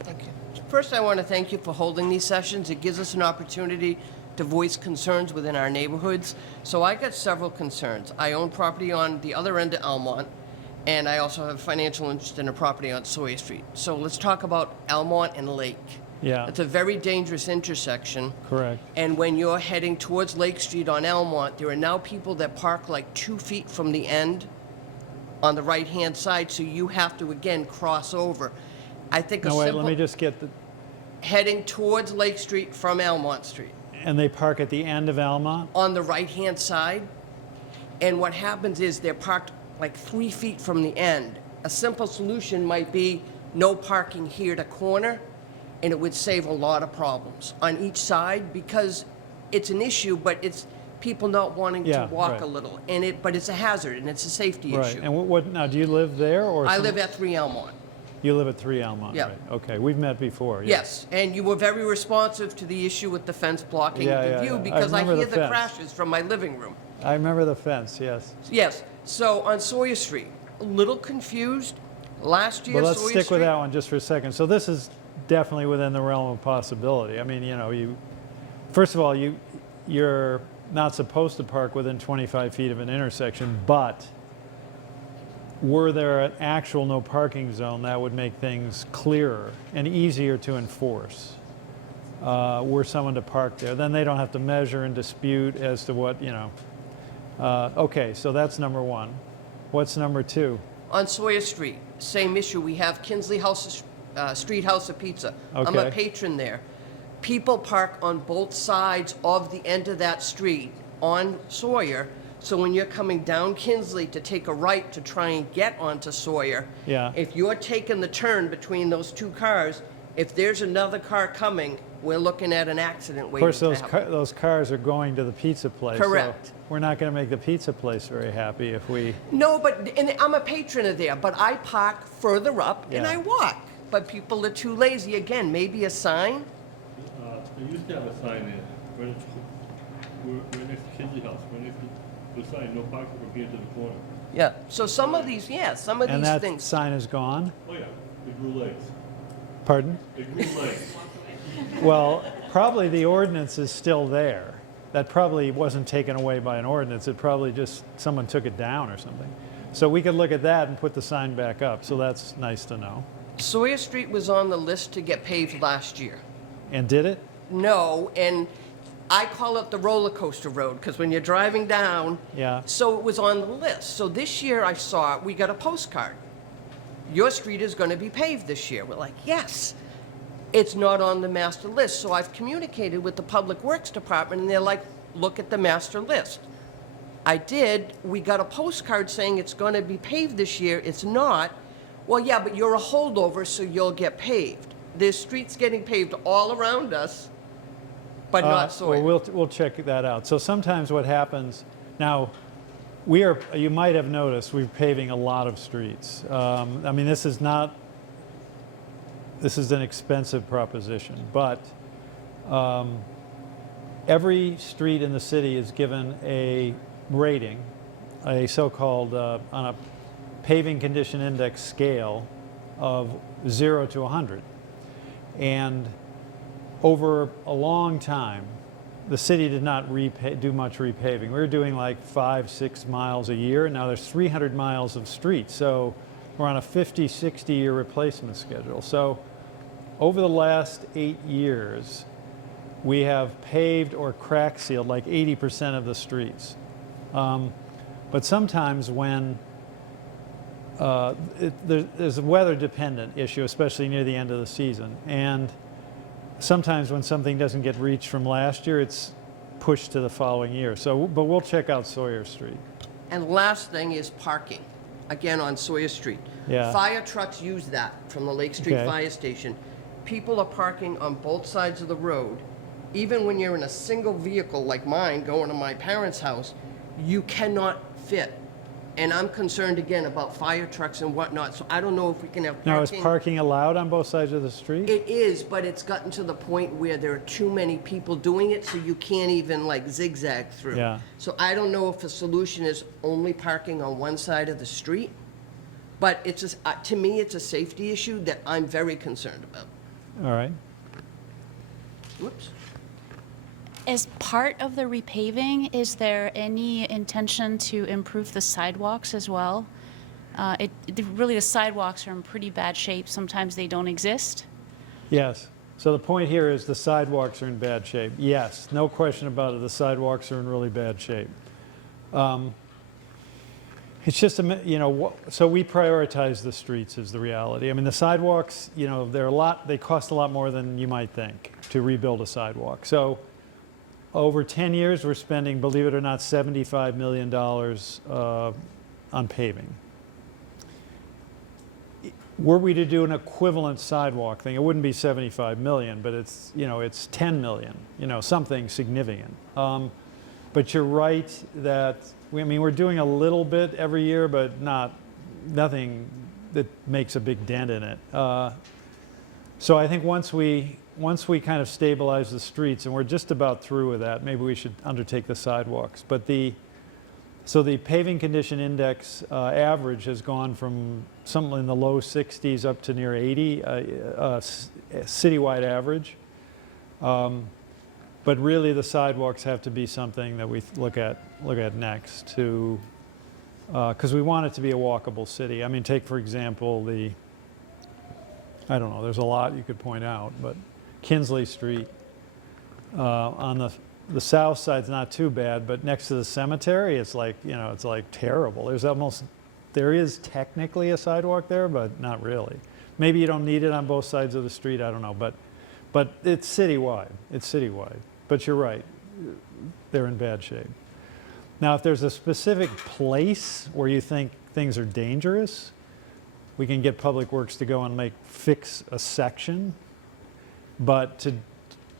Thank you. First, I want to thank you for holding these sessions. It gives us an opportunity to voice concerns within our neighborhoods. So I got several concerns. I own property on the other end of Almont, and I also have financial interest in a property on Sawyer Street. So let's talk about Almont and Lake. Yeah, It's a very dangerous intersection. correct. And when you're heading towards Lake Street on Almont, there are now people that park like 2 feet from the end on the right-hand side, so you have to, again, cross over. I think a No, wait, simple... let me just get the, heading towards Lake Street from Almont Street and they park at the end of Almont? on the right-hand side. And what happens is they're parked like 3 feet from the end. A simple solution might be no parking here to corner, and it would save a lot of problems on each side because it's an issue, but it's people not wanting Yeah, to walk right. a little. But it's a hazard and it's a safety Right, issue. and what, now, do you live there or? I some- live at 3 Almont. You live at 3 Almont, Yeah. right? Okay, we've met before, yeah. Yes, and you were very responsive to the issue with the fence blocking Yeah, the yeah, view yeah. I because I remember hear the the fence. crashes from my living room. I remember the fence, yes. Yes, so on Sawyer Street, a little confused. Last year, But let's Sawyer stick Street. with that one just for a second. So this is definitely within the realm of possibility. I mean, you know, first of all, you're not supposed to park within 25 feet of an intersection, but were there an actual no parking zone, that would make things clearer and easier to enforce. Were someone to park there, then they don't have to measure and dispute as to what, you know. Okay, so that's number one. What's number two? On Sawyer Street, same issue. We have Kinsley House, Street House of Pizza. I'm a Okay. patron there. People park on both sides of the end of that street on Sawyer. So when you're coming down Kinsley to take a right to try and get onto Sawyer, Yeah. if you're taking the turn between those two cars, if there's another car coming, we're looking at an accident Of waiting course, to happen. those cars are going to the pizza place. so Correct. we're not going to make the pizza place very happy if we. No, but and I'm a patron of there, but I park further up and Yeah. I walk. But people are too lazy. Again, maybe a sign. They used to have a sign there, right next to Kinsley House, right next to the sign, no parking from here to the corner. Yeah. So some of these, some of And these that things. sign is gone? Oh, yeah, they grew legs. Pardon? They grew legs. Well, probably the ordinance is still there. That probably wasn't taken away by an ordinance. It probably just, someone took it down or something. So we could look at that and put the sign back up. So that's nice to know. Sawyer Street was on the list to get paved last year. And did it? No, and I call it the roller coaster road because when you're driving down, Yeah. so it was on the list. So this year I saw it, we got a postcard. Your street is going to be paved this year. We're like, yes. It's not on the master list. So I've communicated with the Public Works Department and they're like, look at the master list. I did. We got a postcard saying it's going to be paved this year. It's not. Well, yeah, but you're a holdover, so you'll get paved. There's streets getting paved all around us, but not Sawyer. Well, we'll check that out. So sometimes what happens, now, you might have noticed, we're paving a lot of streets. I mean, this is an expensive proposition, but every street in the city is given a rating, a so-called, on a paving condition index scale of 0 to 100. And over a long time, the city did not do much repaving. We were doing like 5-6 miles a year. Now there's 300 miles of streets. So we're on a 50-60-year replacement schedule. So over the last 8 years, we have paved or crack sealed like 80% of the streets. But sometimes when there's a weather dependent issue, especially near the end of the season. And sometimes when something doesn't get reached from last year, it's pushed to the following year. So, but we'll check out Sawyer Street. And last thing is parking, again on Sawyer Street. Yeah. Fire trucks use that from the Lake Street Okay. Fire Station. People are parking on both sides of the road. Even when you're in a single vehicle like mine going to my parents' house, you cannot fit. And I'm concerned again about fire trucks and whatnot, so I don't know if we can have parking. Now, is parking allowed on both sides of the street? It is, but it's gotten to the point where there are too many people doing it, so you can't even like zigzag through. Yeah. So I don't know if the solution is only parking on one side of the street, but it's just, to me, it's a safety issue that I'm very concerned about. All right. Whoops. As part of the repaving, is there any intention to improve the sidewalks as well? Really, the sidewalks are in pretty bad shape. Sometimes they don't exist. Yes. So the point here is the sidewalks are in bad shape. Yes, no question about it. The sidewalks are in really bad shape. It's just, so we prioritize the streets is the reality. I mean, the sidewalks, they cost a lot more than you might think to rebuild a sidewalk. So over 10 years, we're spending, believe it or not, $75 million on paving. Were we to do an equivalent sidewalk thing, it wouldn't be 75 million, but it's 10 million, something significant. But you're right that, we're doing a little bit every year, but nothing that makes a big dent in it. So I think once we kind of stabilize the streets, and we're just about through with that, maybe we should undertake the sidewalks. But the So the paving condition index average has gone from something in the low 60s up to near 80, citywide average. But really, the sidewalks have to be something that we look at next to, because we want it to be a walkable city. I mean, take for example I don't know. There's a lot you could point out, but Kinsley Street on the south side's not too bad, but next to the cemetery, it's like, it's like terrible. There is technically a sidewalk there, but not really. Maybe you don't need it on both sides of the street, I don't know, but it's citywide. It's citywide. But you're right, they're in bad shape. Now, if there's a specific place where you think things are dangerous, we can get Public Works to go and fix a section, but to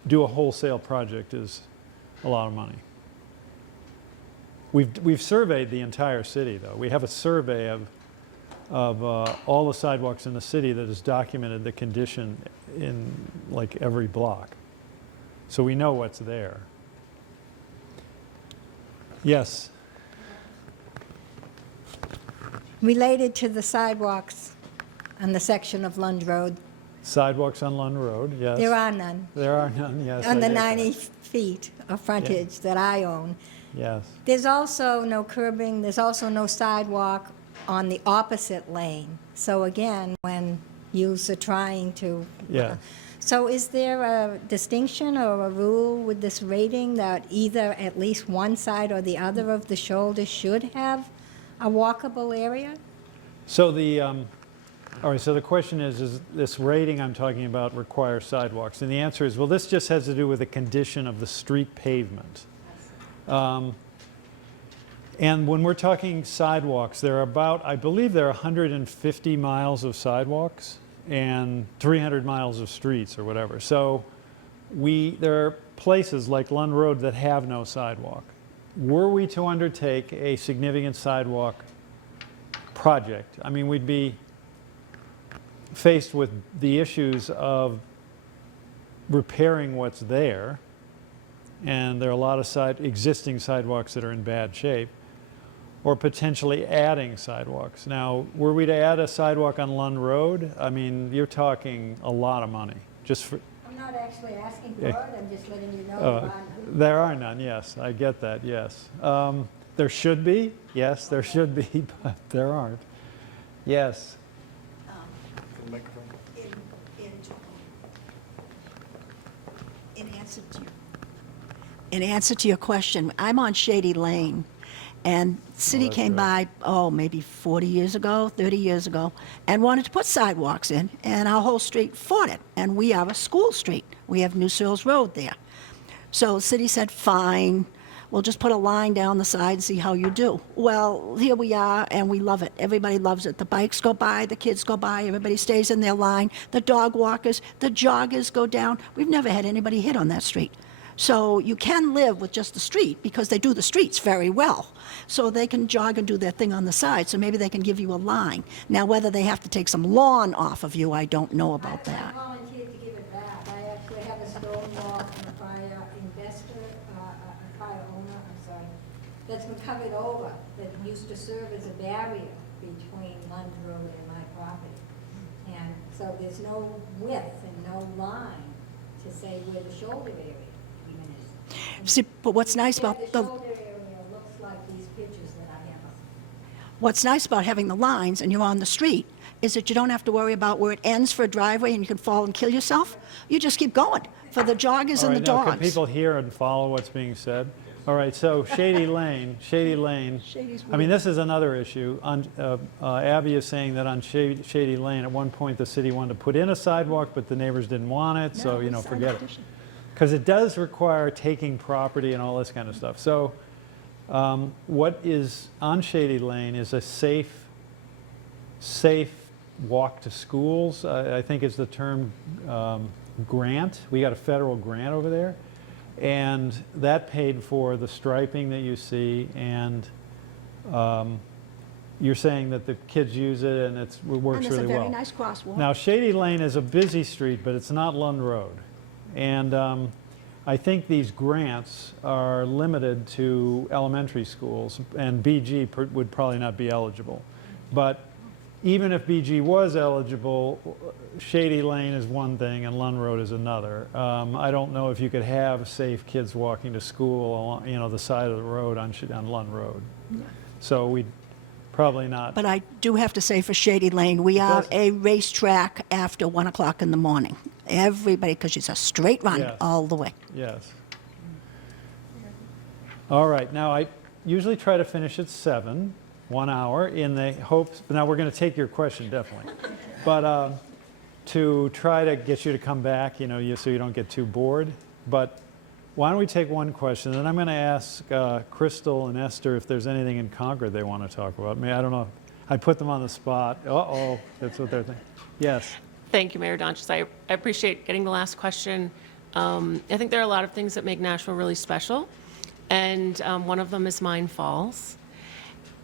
do a wholesale project is a lot of money. We've surveyed the entire city, though. We have a survey of all the sidewalks in the city that has documented the condition in like every block. So we know what's there. Yes? Related to the sidewalks on the section of Lund Road, Sidewalks on Lund Road, yes. there are none. There are none, yes. On I the get that. 90 feet of frontage that I own. Yes. There's also no curbing, there's also no sidewalk on the opposite lane. So again, when youths are trying to... Yeah. So is there a distinction or a rule with this rating that either at least one side or the other of the shoulder should have a walkable area? So all right, so the question is this rating I'm talking about require sidewalks? And the answer is, well, this just has to do with the condition of the street pavement. And when we're talking sidewalks, I believe there are 150 miles of sidewalks and 300 miles of streets or whatever. So there are places like Lund Road that have no sidewalk. Were we to undertake a significant sidewalk project, I mean, we'd be faced with the issues of repairing what's there, and there are a lot of existing sidewalks that are in bad shape, or potentially adding sidewalks. Now, were we to add a sidewalk on Lund Road, I mean, you're talking a lot of money. Just for, I'm not actually asking for it, I'm just letting you know. there are none, yes, I get that, yes. There should be, yes, there should be, but there aren't. Yes. In answer to your question, I'm on Shady Lane, and the city that's came right. by, maybe 40 years ago, 30 years ago, and wanted to put sidewalks in, and our whole street fought it. And we are a school street. We have New Searles Road there. So the city said, fine, we'll just put a line down the side and see how you do. Well, here we are, and we love it. Everybody loves it. The bikes go by, the kids go by, everybody stays in their line. The dog walkers, the joggers go down. We've never had anybody hit on that street. So you can live with just the street because they do the streets very well. So they can jog and do their thing on the side, so maybe they can give you a line. Now, whether they have to take some lawn off of you, I don't know about that. I volunteered to give it back. I actually have a stone wall from a prior investor, a prior owner, I'm sorry, that's been covered over, that used to serve as a barrier between Lund Road and my property. And so there's no width and no line to say where the shoulder area even is. See, but what's nice Yeah, about the shoulder area looks like these pictures that I have. what's nice about having the lines and you're on the street is that you don't have to worry about where it ends for a driveway and you can fall and kill yourself. You just keep going for the joggers All and right, the now, dogs. can people hear and follow what's being said? All right, so Shady Lane, Shady's I mean, this is another issue. Abby is saying that on Shady Lane, at one point, the city wanted to put in a sidewalk, but the neighbors didn't want it, so, No, it's forget it. addition. Because it does require taking property and all this kind of stuff. So what is on Shady Lane is a safe walk to schools, I think is the term grant. We got a federal grant over there. And that paid for the striping that you see, and you're saying that the kids use it and it works And really it's a well. very nice crosswalk. Now, Shady Lane is a busy street, but it's not Lund Road. And I think these grants are limited to elementary schools, and BG would probably not be eligible. But even if BG was eligible, Shady Lane is one thing and Lund Road is another. I don't know if you could have safe kids walking to school along, you know, the side of the road on Lund Road. So we'd probably not. But I do have to say for Shady Lane, we are a racetrack after 1 o'clock in the morning. Everybody, because it's a straight run Yes. all the way. Yes. All right, now I usually try to finish at 7, 1 hour, in the hopes, now we're going to take your question, definitely. But to try to get you to come back, you know, so you don't get too bored. But why don't we take one question, and I'm going to ask Crystal and Esther if there's anything in Concord they want to talk about. I mean, I don't know. I put them on the spot. Uh-oh, that's what they're thinking. Yes. Thank you, Mayor Donches. I appreciate getting the last question. I think there are a lot of things that make Nashville really special, and one of them is Mine Falls.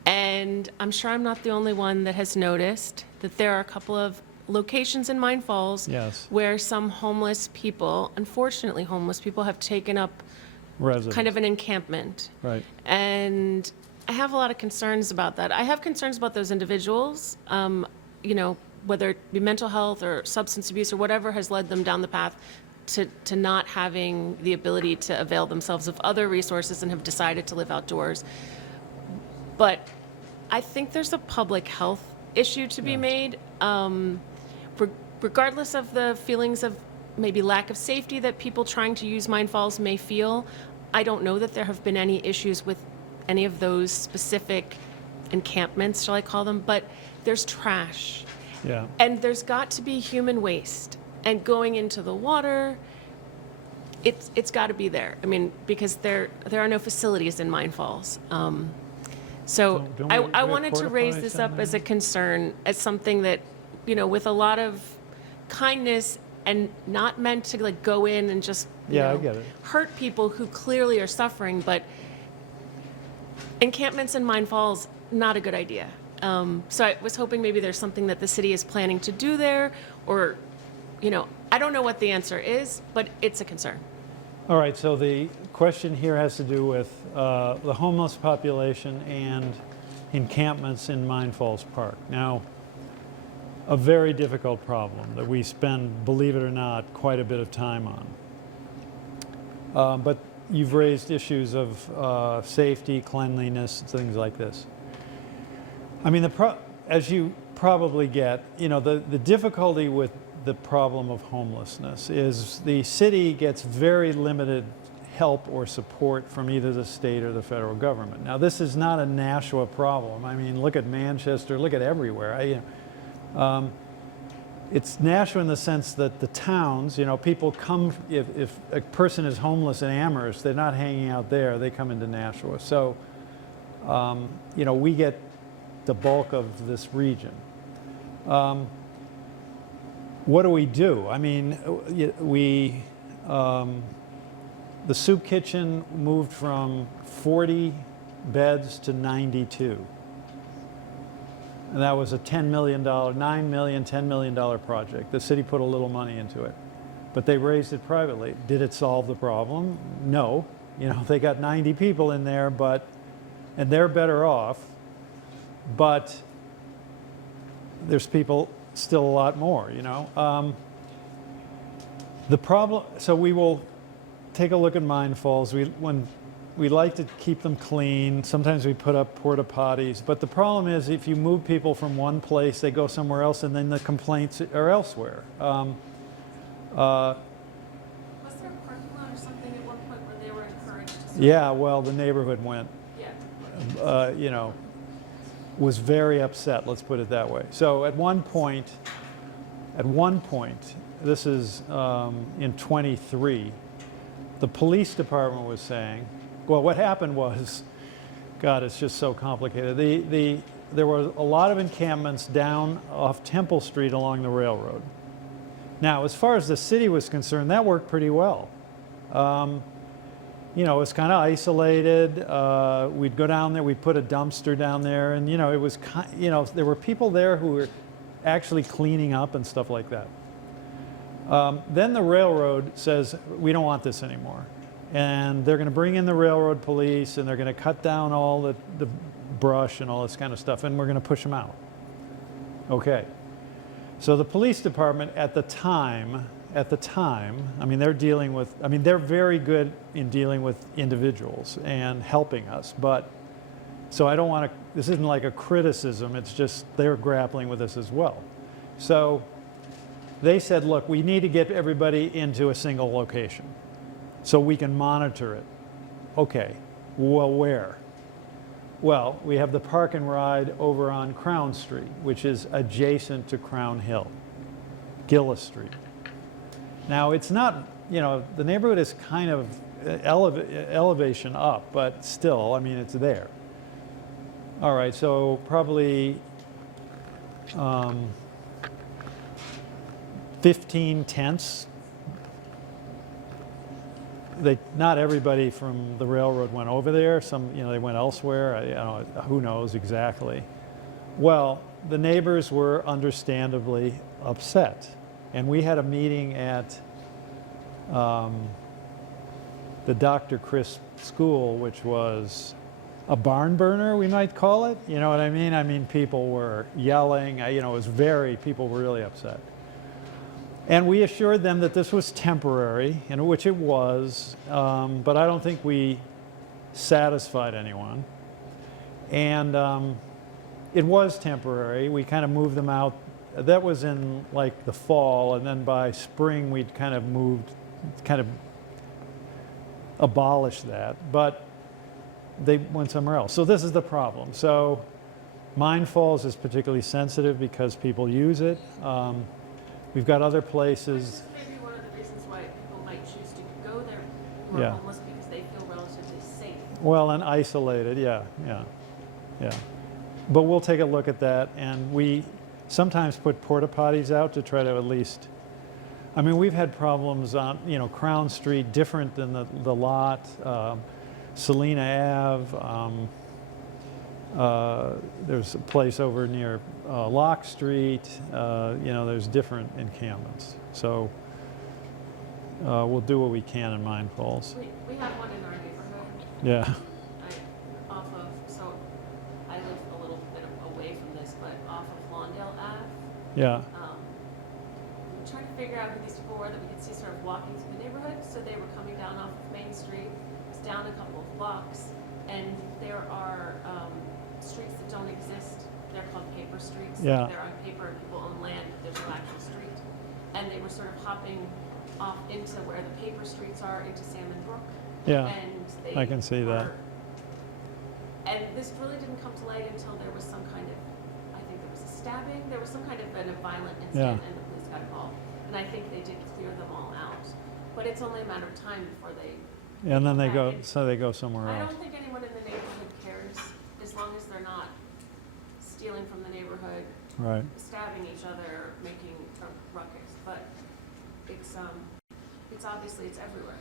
And I'm sure I'm not the only one that has noticed that there are a couple of locations in Mine Falls Yes. where some homeless people, unfortunately homeless people, have taken up Residents. kind of an encampment. Right. And I have a lot of concerns about that. I have concerns about those individuals, you know, whether it be mental health or substance abuse or whatever has led them down the path to not having the ability to avail themselves of other resources and have decided to live outdoors. But I think there's a public health issue to be made, regardless of the feelings of maybe lack of safety that people trying to use Mine Falls may feel. I don't know that there have been any issues with any of those specific encampments, shall I call them, but there's trash. Yeah. And there's got to be human waste. And going into the water, it's got to be there. I mean, because there are no facilities in Mine Falls. So Don't we I have wanted to porta raise potties this down up as there? a concern, as something that, you know, with a lot of kindness and not meant to like go in and just, you Yeah, I know, get it. hurt people who clearly are suffering, but encampments in Mine Falls, not a good idea. So I was hoping maybe there's something that the city is planning to do there, or, you know, I don't know what the answer is, but it's a concern. All right, so the question here has to do with the homeless population and encampments in Mine Falls Park. Now, a very difficult problem that we spend, believe it or not, quite a bit of time on. But you've raised issues of safety, cleanliness, things like this. I mean, as you probably get, you know, the difficulty with the problem of homelessness is the city gets very limited help or support from either the state or the federal government. Now, this is not a Nashua problem. I mean, look at Manchester, look at everywhere. It's Nashua in the sense that the towns, you know, people come, if a person is homeless in Amherst, they're not hanging out there, they come into Nashua. So, you know, we get the bulk of this region. What do we do? I mean, the soup kitchen moved from 40 beds to 92. And that was a $9 million, $10 million project. The city put a little money into it, but they raised it privately. Did it solve the problem? No. You know, they got 90 people in there, and they're better off, but there's people still a lot more, you know. The problem, so we will take a look at Mine Falls. We like to keep them clean. Sometimes we put up porta potties, but the problem is if you move people from one place, they go somewhere else, and then the complaints are elsewhere. Was there a parking lot or something at one point where they were encouraged to? Yeah, well, the neighborhood went, Yeah. you know, was very upset, let's put it that way. So at one point, this is in 23, the police department was saying, well, what happened was, God, it's just so complicated. There were a lot of encampments down off Temple Street along the railroad. Now, as far as the city was concerned, that worked pretty well. You know, it was kind of isolated. We'd go down there, we'd put a dumpster down there, and you know, it was, you know, there were people there who were actually cleaning up and stuff like that. Then the railroad says, we don't want this anymore. And they're going to bring in the railroad police, and they're going to cut down all the brush and all this kind of stuff, and we're going to push them out. Okay. So the police department at the time, I mean, they're dealing with, I mean, they're very good in dealing with individuals and helping us, but, so I don't want to, this isn't like a criticism, it's just they're grappling with this as well. So they said, look, we need to get everybody into a single location so we can monitor it. Okay, well, where? Well, we have the park and ride over on Crown Street, which is adjacent to Crown Hill, Gillis Street. Now, it's not, you know, the neighborhood is kind of elevation up, but still, I mean, it's there. All right, so probably 15 tents. Not everybody from the railroad went over there. Some, you know, they went elsewhere. I don't know, who knows exactly. Well, the neighbors were understandably upset. And we had a meeting at the Dr. Chris School, which was a barn burner, we might call it. You know what I mean? I mean, people were yelling. You know, it was people were really upset. And we assured them that this was temporary, and which it was, but I don't think we satisfied anyone. And it was temporary. We kind of moved them out. That was in like the fall, and then by spring we'd kind of abolished that. But they went somewhere else. So this is the problem. So Mine Falls is particularly sensitive because people use it. We've got other places. Maybe one of the reasons why people might choose to go there who are Yeah. homeless because they feel relatively safe. Well, and isolated, yeah. But we'll take a look at that, and we sometimes put porta potties out to try to at least. I mean, we've had problems on, you know, Crown Street, different than the lot, Selena Ave. There's a place over near Lock Street. You know, there's different encampments. So we'll do what we can in Mine Falls. We have one in our neighborhood. Yeah. So I live a little bit away from this, but off of Lawndale Ave. Yeah. We trying to figure out who these people were that we could see sort of walking through the neighborhood. So they were coming down off of Main Street, it's down a couple of blocks, and there are streets that don't exist. They're called paper streets. Yeah. They're on paper and people own land, but there's no actual street. And they were sort of hopping off into where the paper streets are, into Salmon Brook. Yeah. And they I can see that. And this really didn't come to light until there was some kind of, I think there was a stabbing, there was some kind of a violent incident, and the police got involved. And I think they did clear them all out. But it's only a matter of time before they. And then they come go, back. so they go somewhere I else. don't think anyone in the neighborhood cares, as long as they're not stealing from the neighborhood, Right. stabbing each other, making a ruckus. But it's obviously, it's everywhere.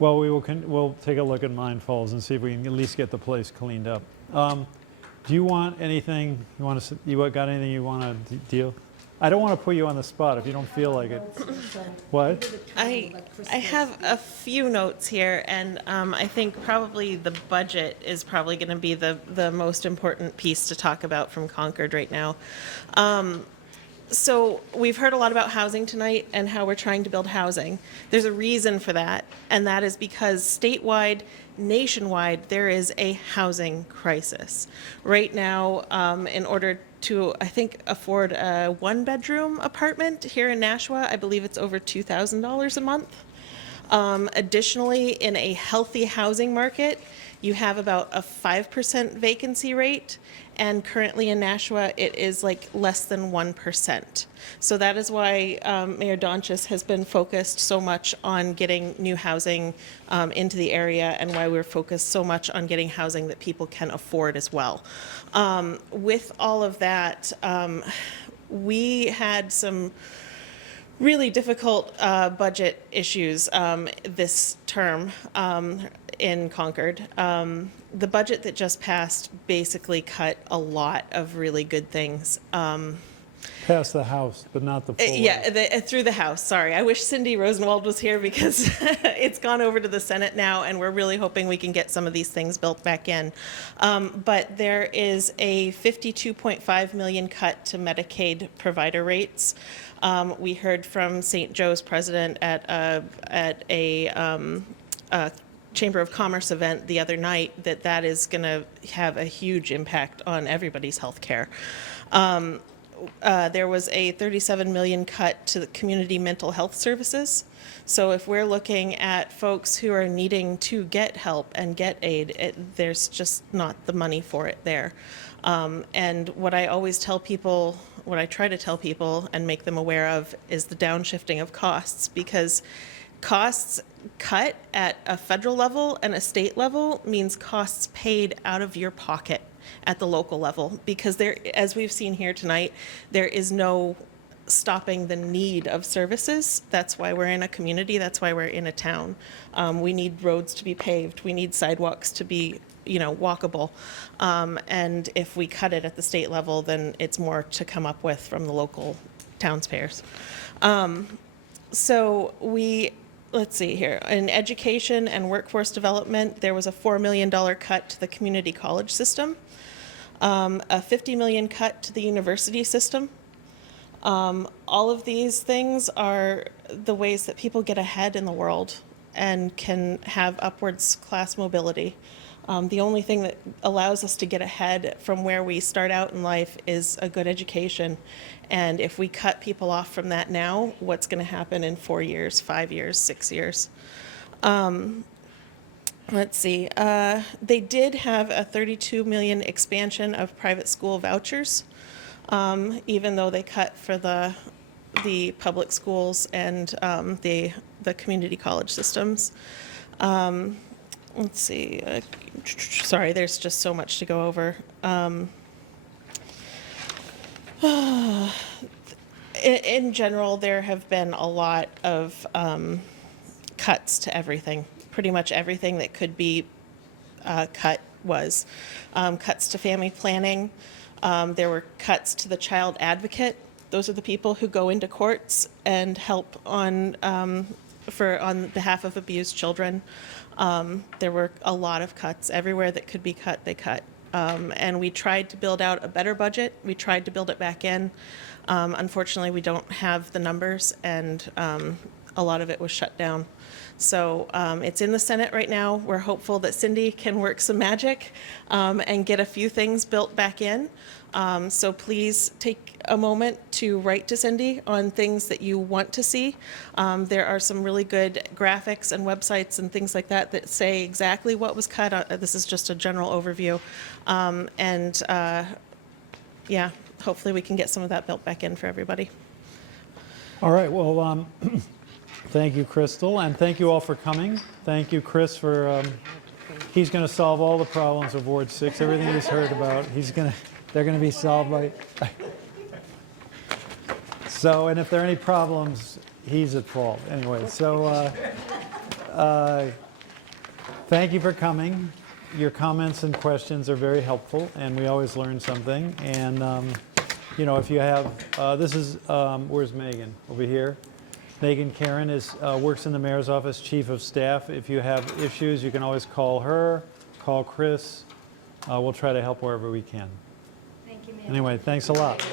Well, we'll take a look at Mine Falls and see if we can at least get the place cleaned up. Do you want anything, you got anything you want to deal? I don't want to put you on the spot if you don't feel like it. What? I have a few notes here, and I think probably the budget is probably going to be the most important piece to talk about from Concord right now. So we've heard a lot about housing tonight and how we're trying to build housing. There's a reason for that, and that is because statewide, nationwide, there is a housing crisis. Right now, in order to, I think, afford a one-bedroom apartment here in Nashua, I believe it's over $2,000 a month. Additionally, in a healthy housing market, you have about a 5% vacancy rate, and currently in Nashua, it is like less than 1%. So that is why Mayor Donchis has been focused so much on getting new housing into the area, and why we're focused so much on getting housing that people can afford as well. With all of that, we had some really difficult budget issues this term in Concord. The budget that just passed basically cut a lot of really good things. Pass the House, but not the full. Yeah, through the House, sorry. I wish Cindy Rosenwald was here because it's gone over to the Senate now, and we're really hoping we can get some of these things built back in. But there is a $52.5 million cut to Medicaid provider rates. We heard from St. Joe's president at a Chamber of Commerce event the other night that is going to have a huge impact on everybody's health care. There was a $37 million cut to the community mental health services. So if we're looking at folks who are needing to get help and get aid, there's just not the money for it there. And what I always tell people, what I try to tell people and make them aware of is the downshifting of costs, because costs cut at a federal level and a state level means costs paid out of your pocket at the local level, because there, as we've seen here tonight, there is no stopping the need of services. That's why we're in a community. That's why we're in a town. We need roads to be paved. We need sidewalks to be, walkable. And if we cut it at the state level, then it's more to come up with from the local towns-payers. Let's see here. In education and workforce development, there was a $4 million cut to the community college system, a $50 million cut to the university system. All of these things are the ways that people get ahead in the world and can have upwards class mobility. The only thing that allows us to get ahead from where we start out in life is a good education. And if we cut people off from that now, what's going to happen in 4 years, 5 years, 6 years? Let's see. They did have a $32 million expansion of private school vouchers, even though they cut for the public schools and the community college systems. Let's see. Sorry, there's just so much to go over. In general, there have been a lot of cuts to everything. Pretty much everything that could be cut was. Cuts to family planning. There were cuts to the child advocate. Those are the people who go into courts and help on behalf of abused children. There were a lot of cuts. Everywhere that could be cut, they cut. And we tried to build out a better budget. We tried to build it back in. Unfortunately, we don't have the numbers, and a lot of it was shut down. So it's in the Senate right now. We're hopeful that Cindy can work some magic and get a few things built back in. So please take a moment to write to Cindy on things that you want to see. There are some really good graphics and websites and things like that that say exactly what was cut. This is just a general overview. Yeah, hopefully we can get some of that built back in for everybody. All right, well, thank you, Crystal, and thank you all for coming. Thank you, Chris, for, he's going to solve all the problems of Ward 6, everything he's heard about, they're going to be solved by, so, and if there are any problems, he's at fault. Anyway, so thank you for coming. Your comments and questions are very helpful, and we always learn something. And, if you have, where's Megan? Over here. Megan Karen works in the mayor's office, chief of staff. If you have issues, you can always call her, call Chris. We'll try to help wherever we can. Thank you, Mayor. Anyway, thanks a lot.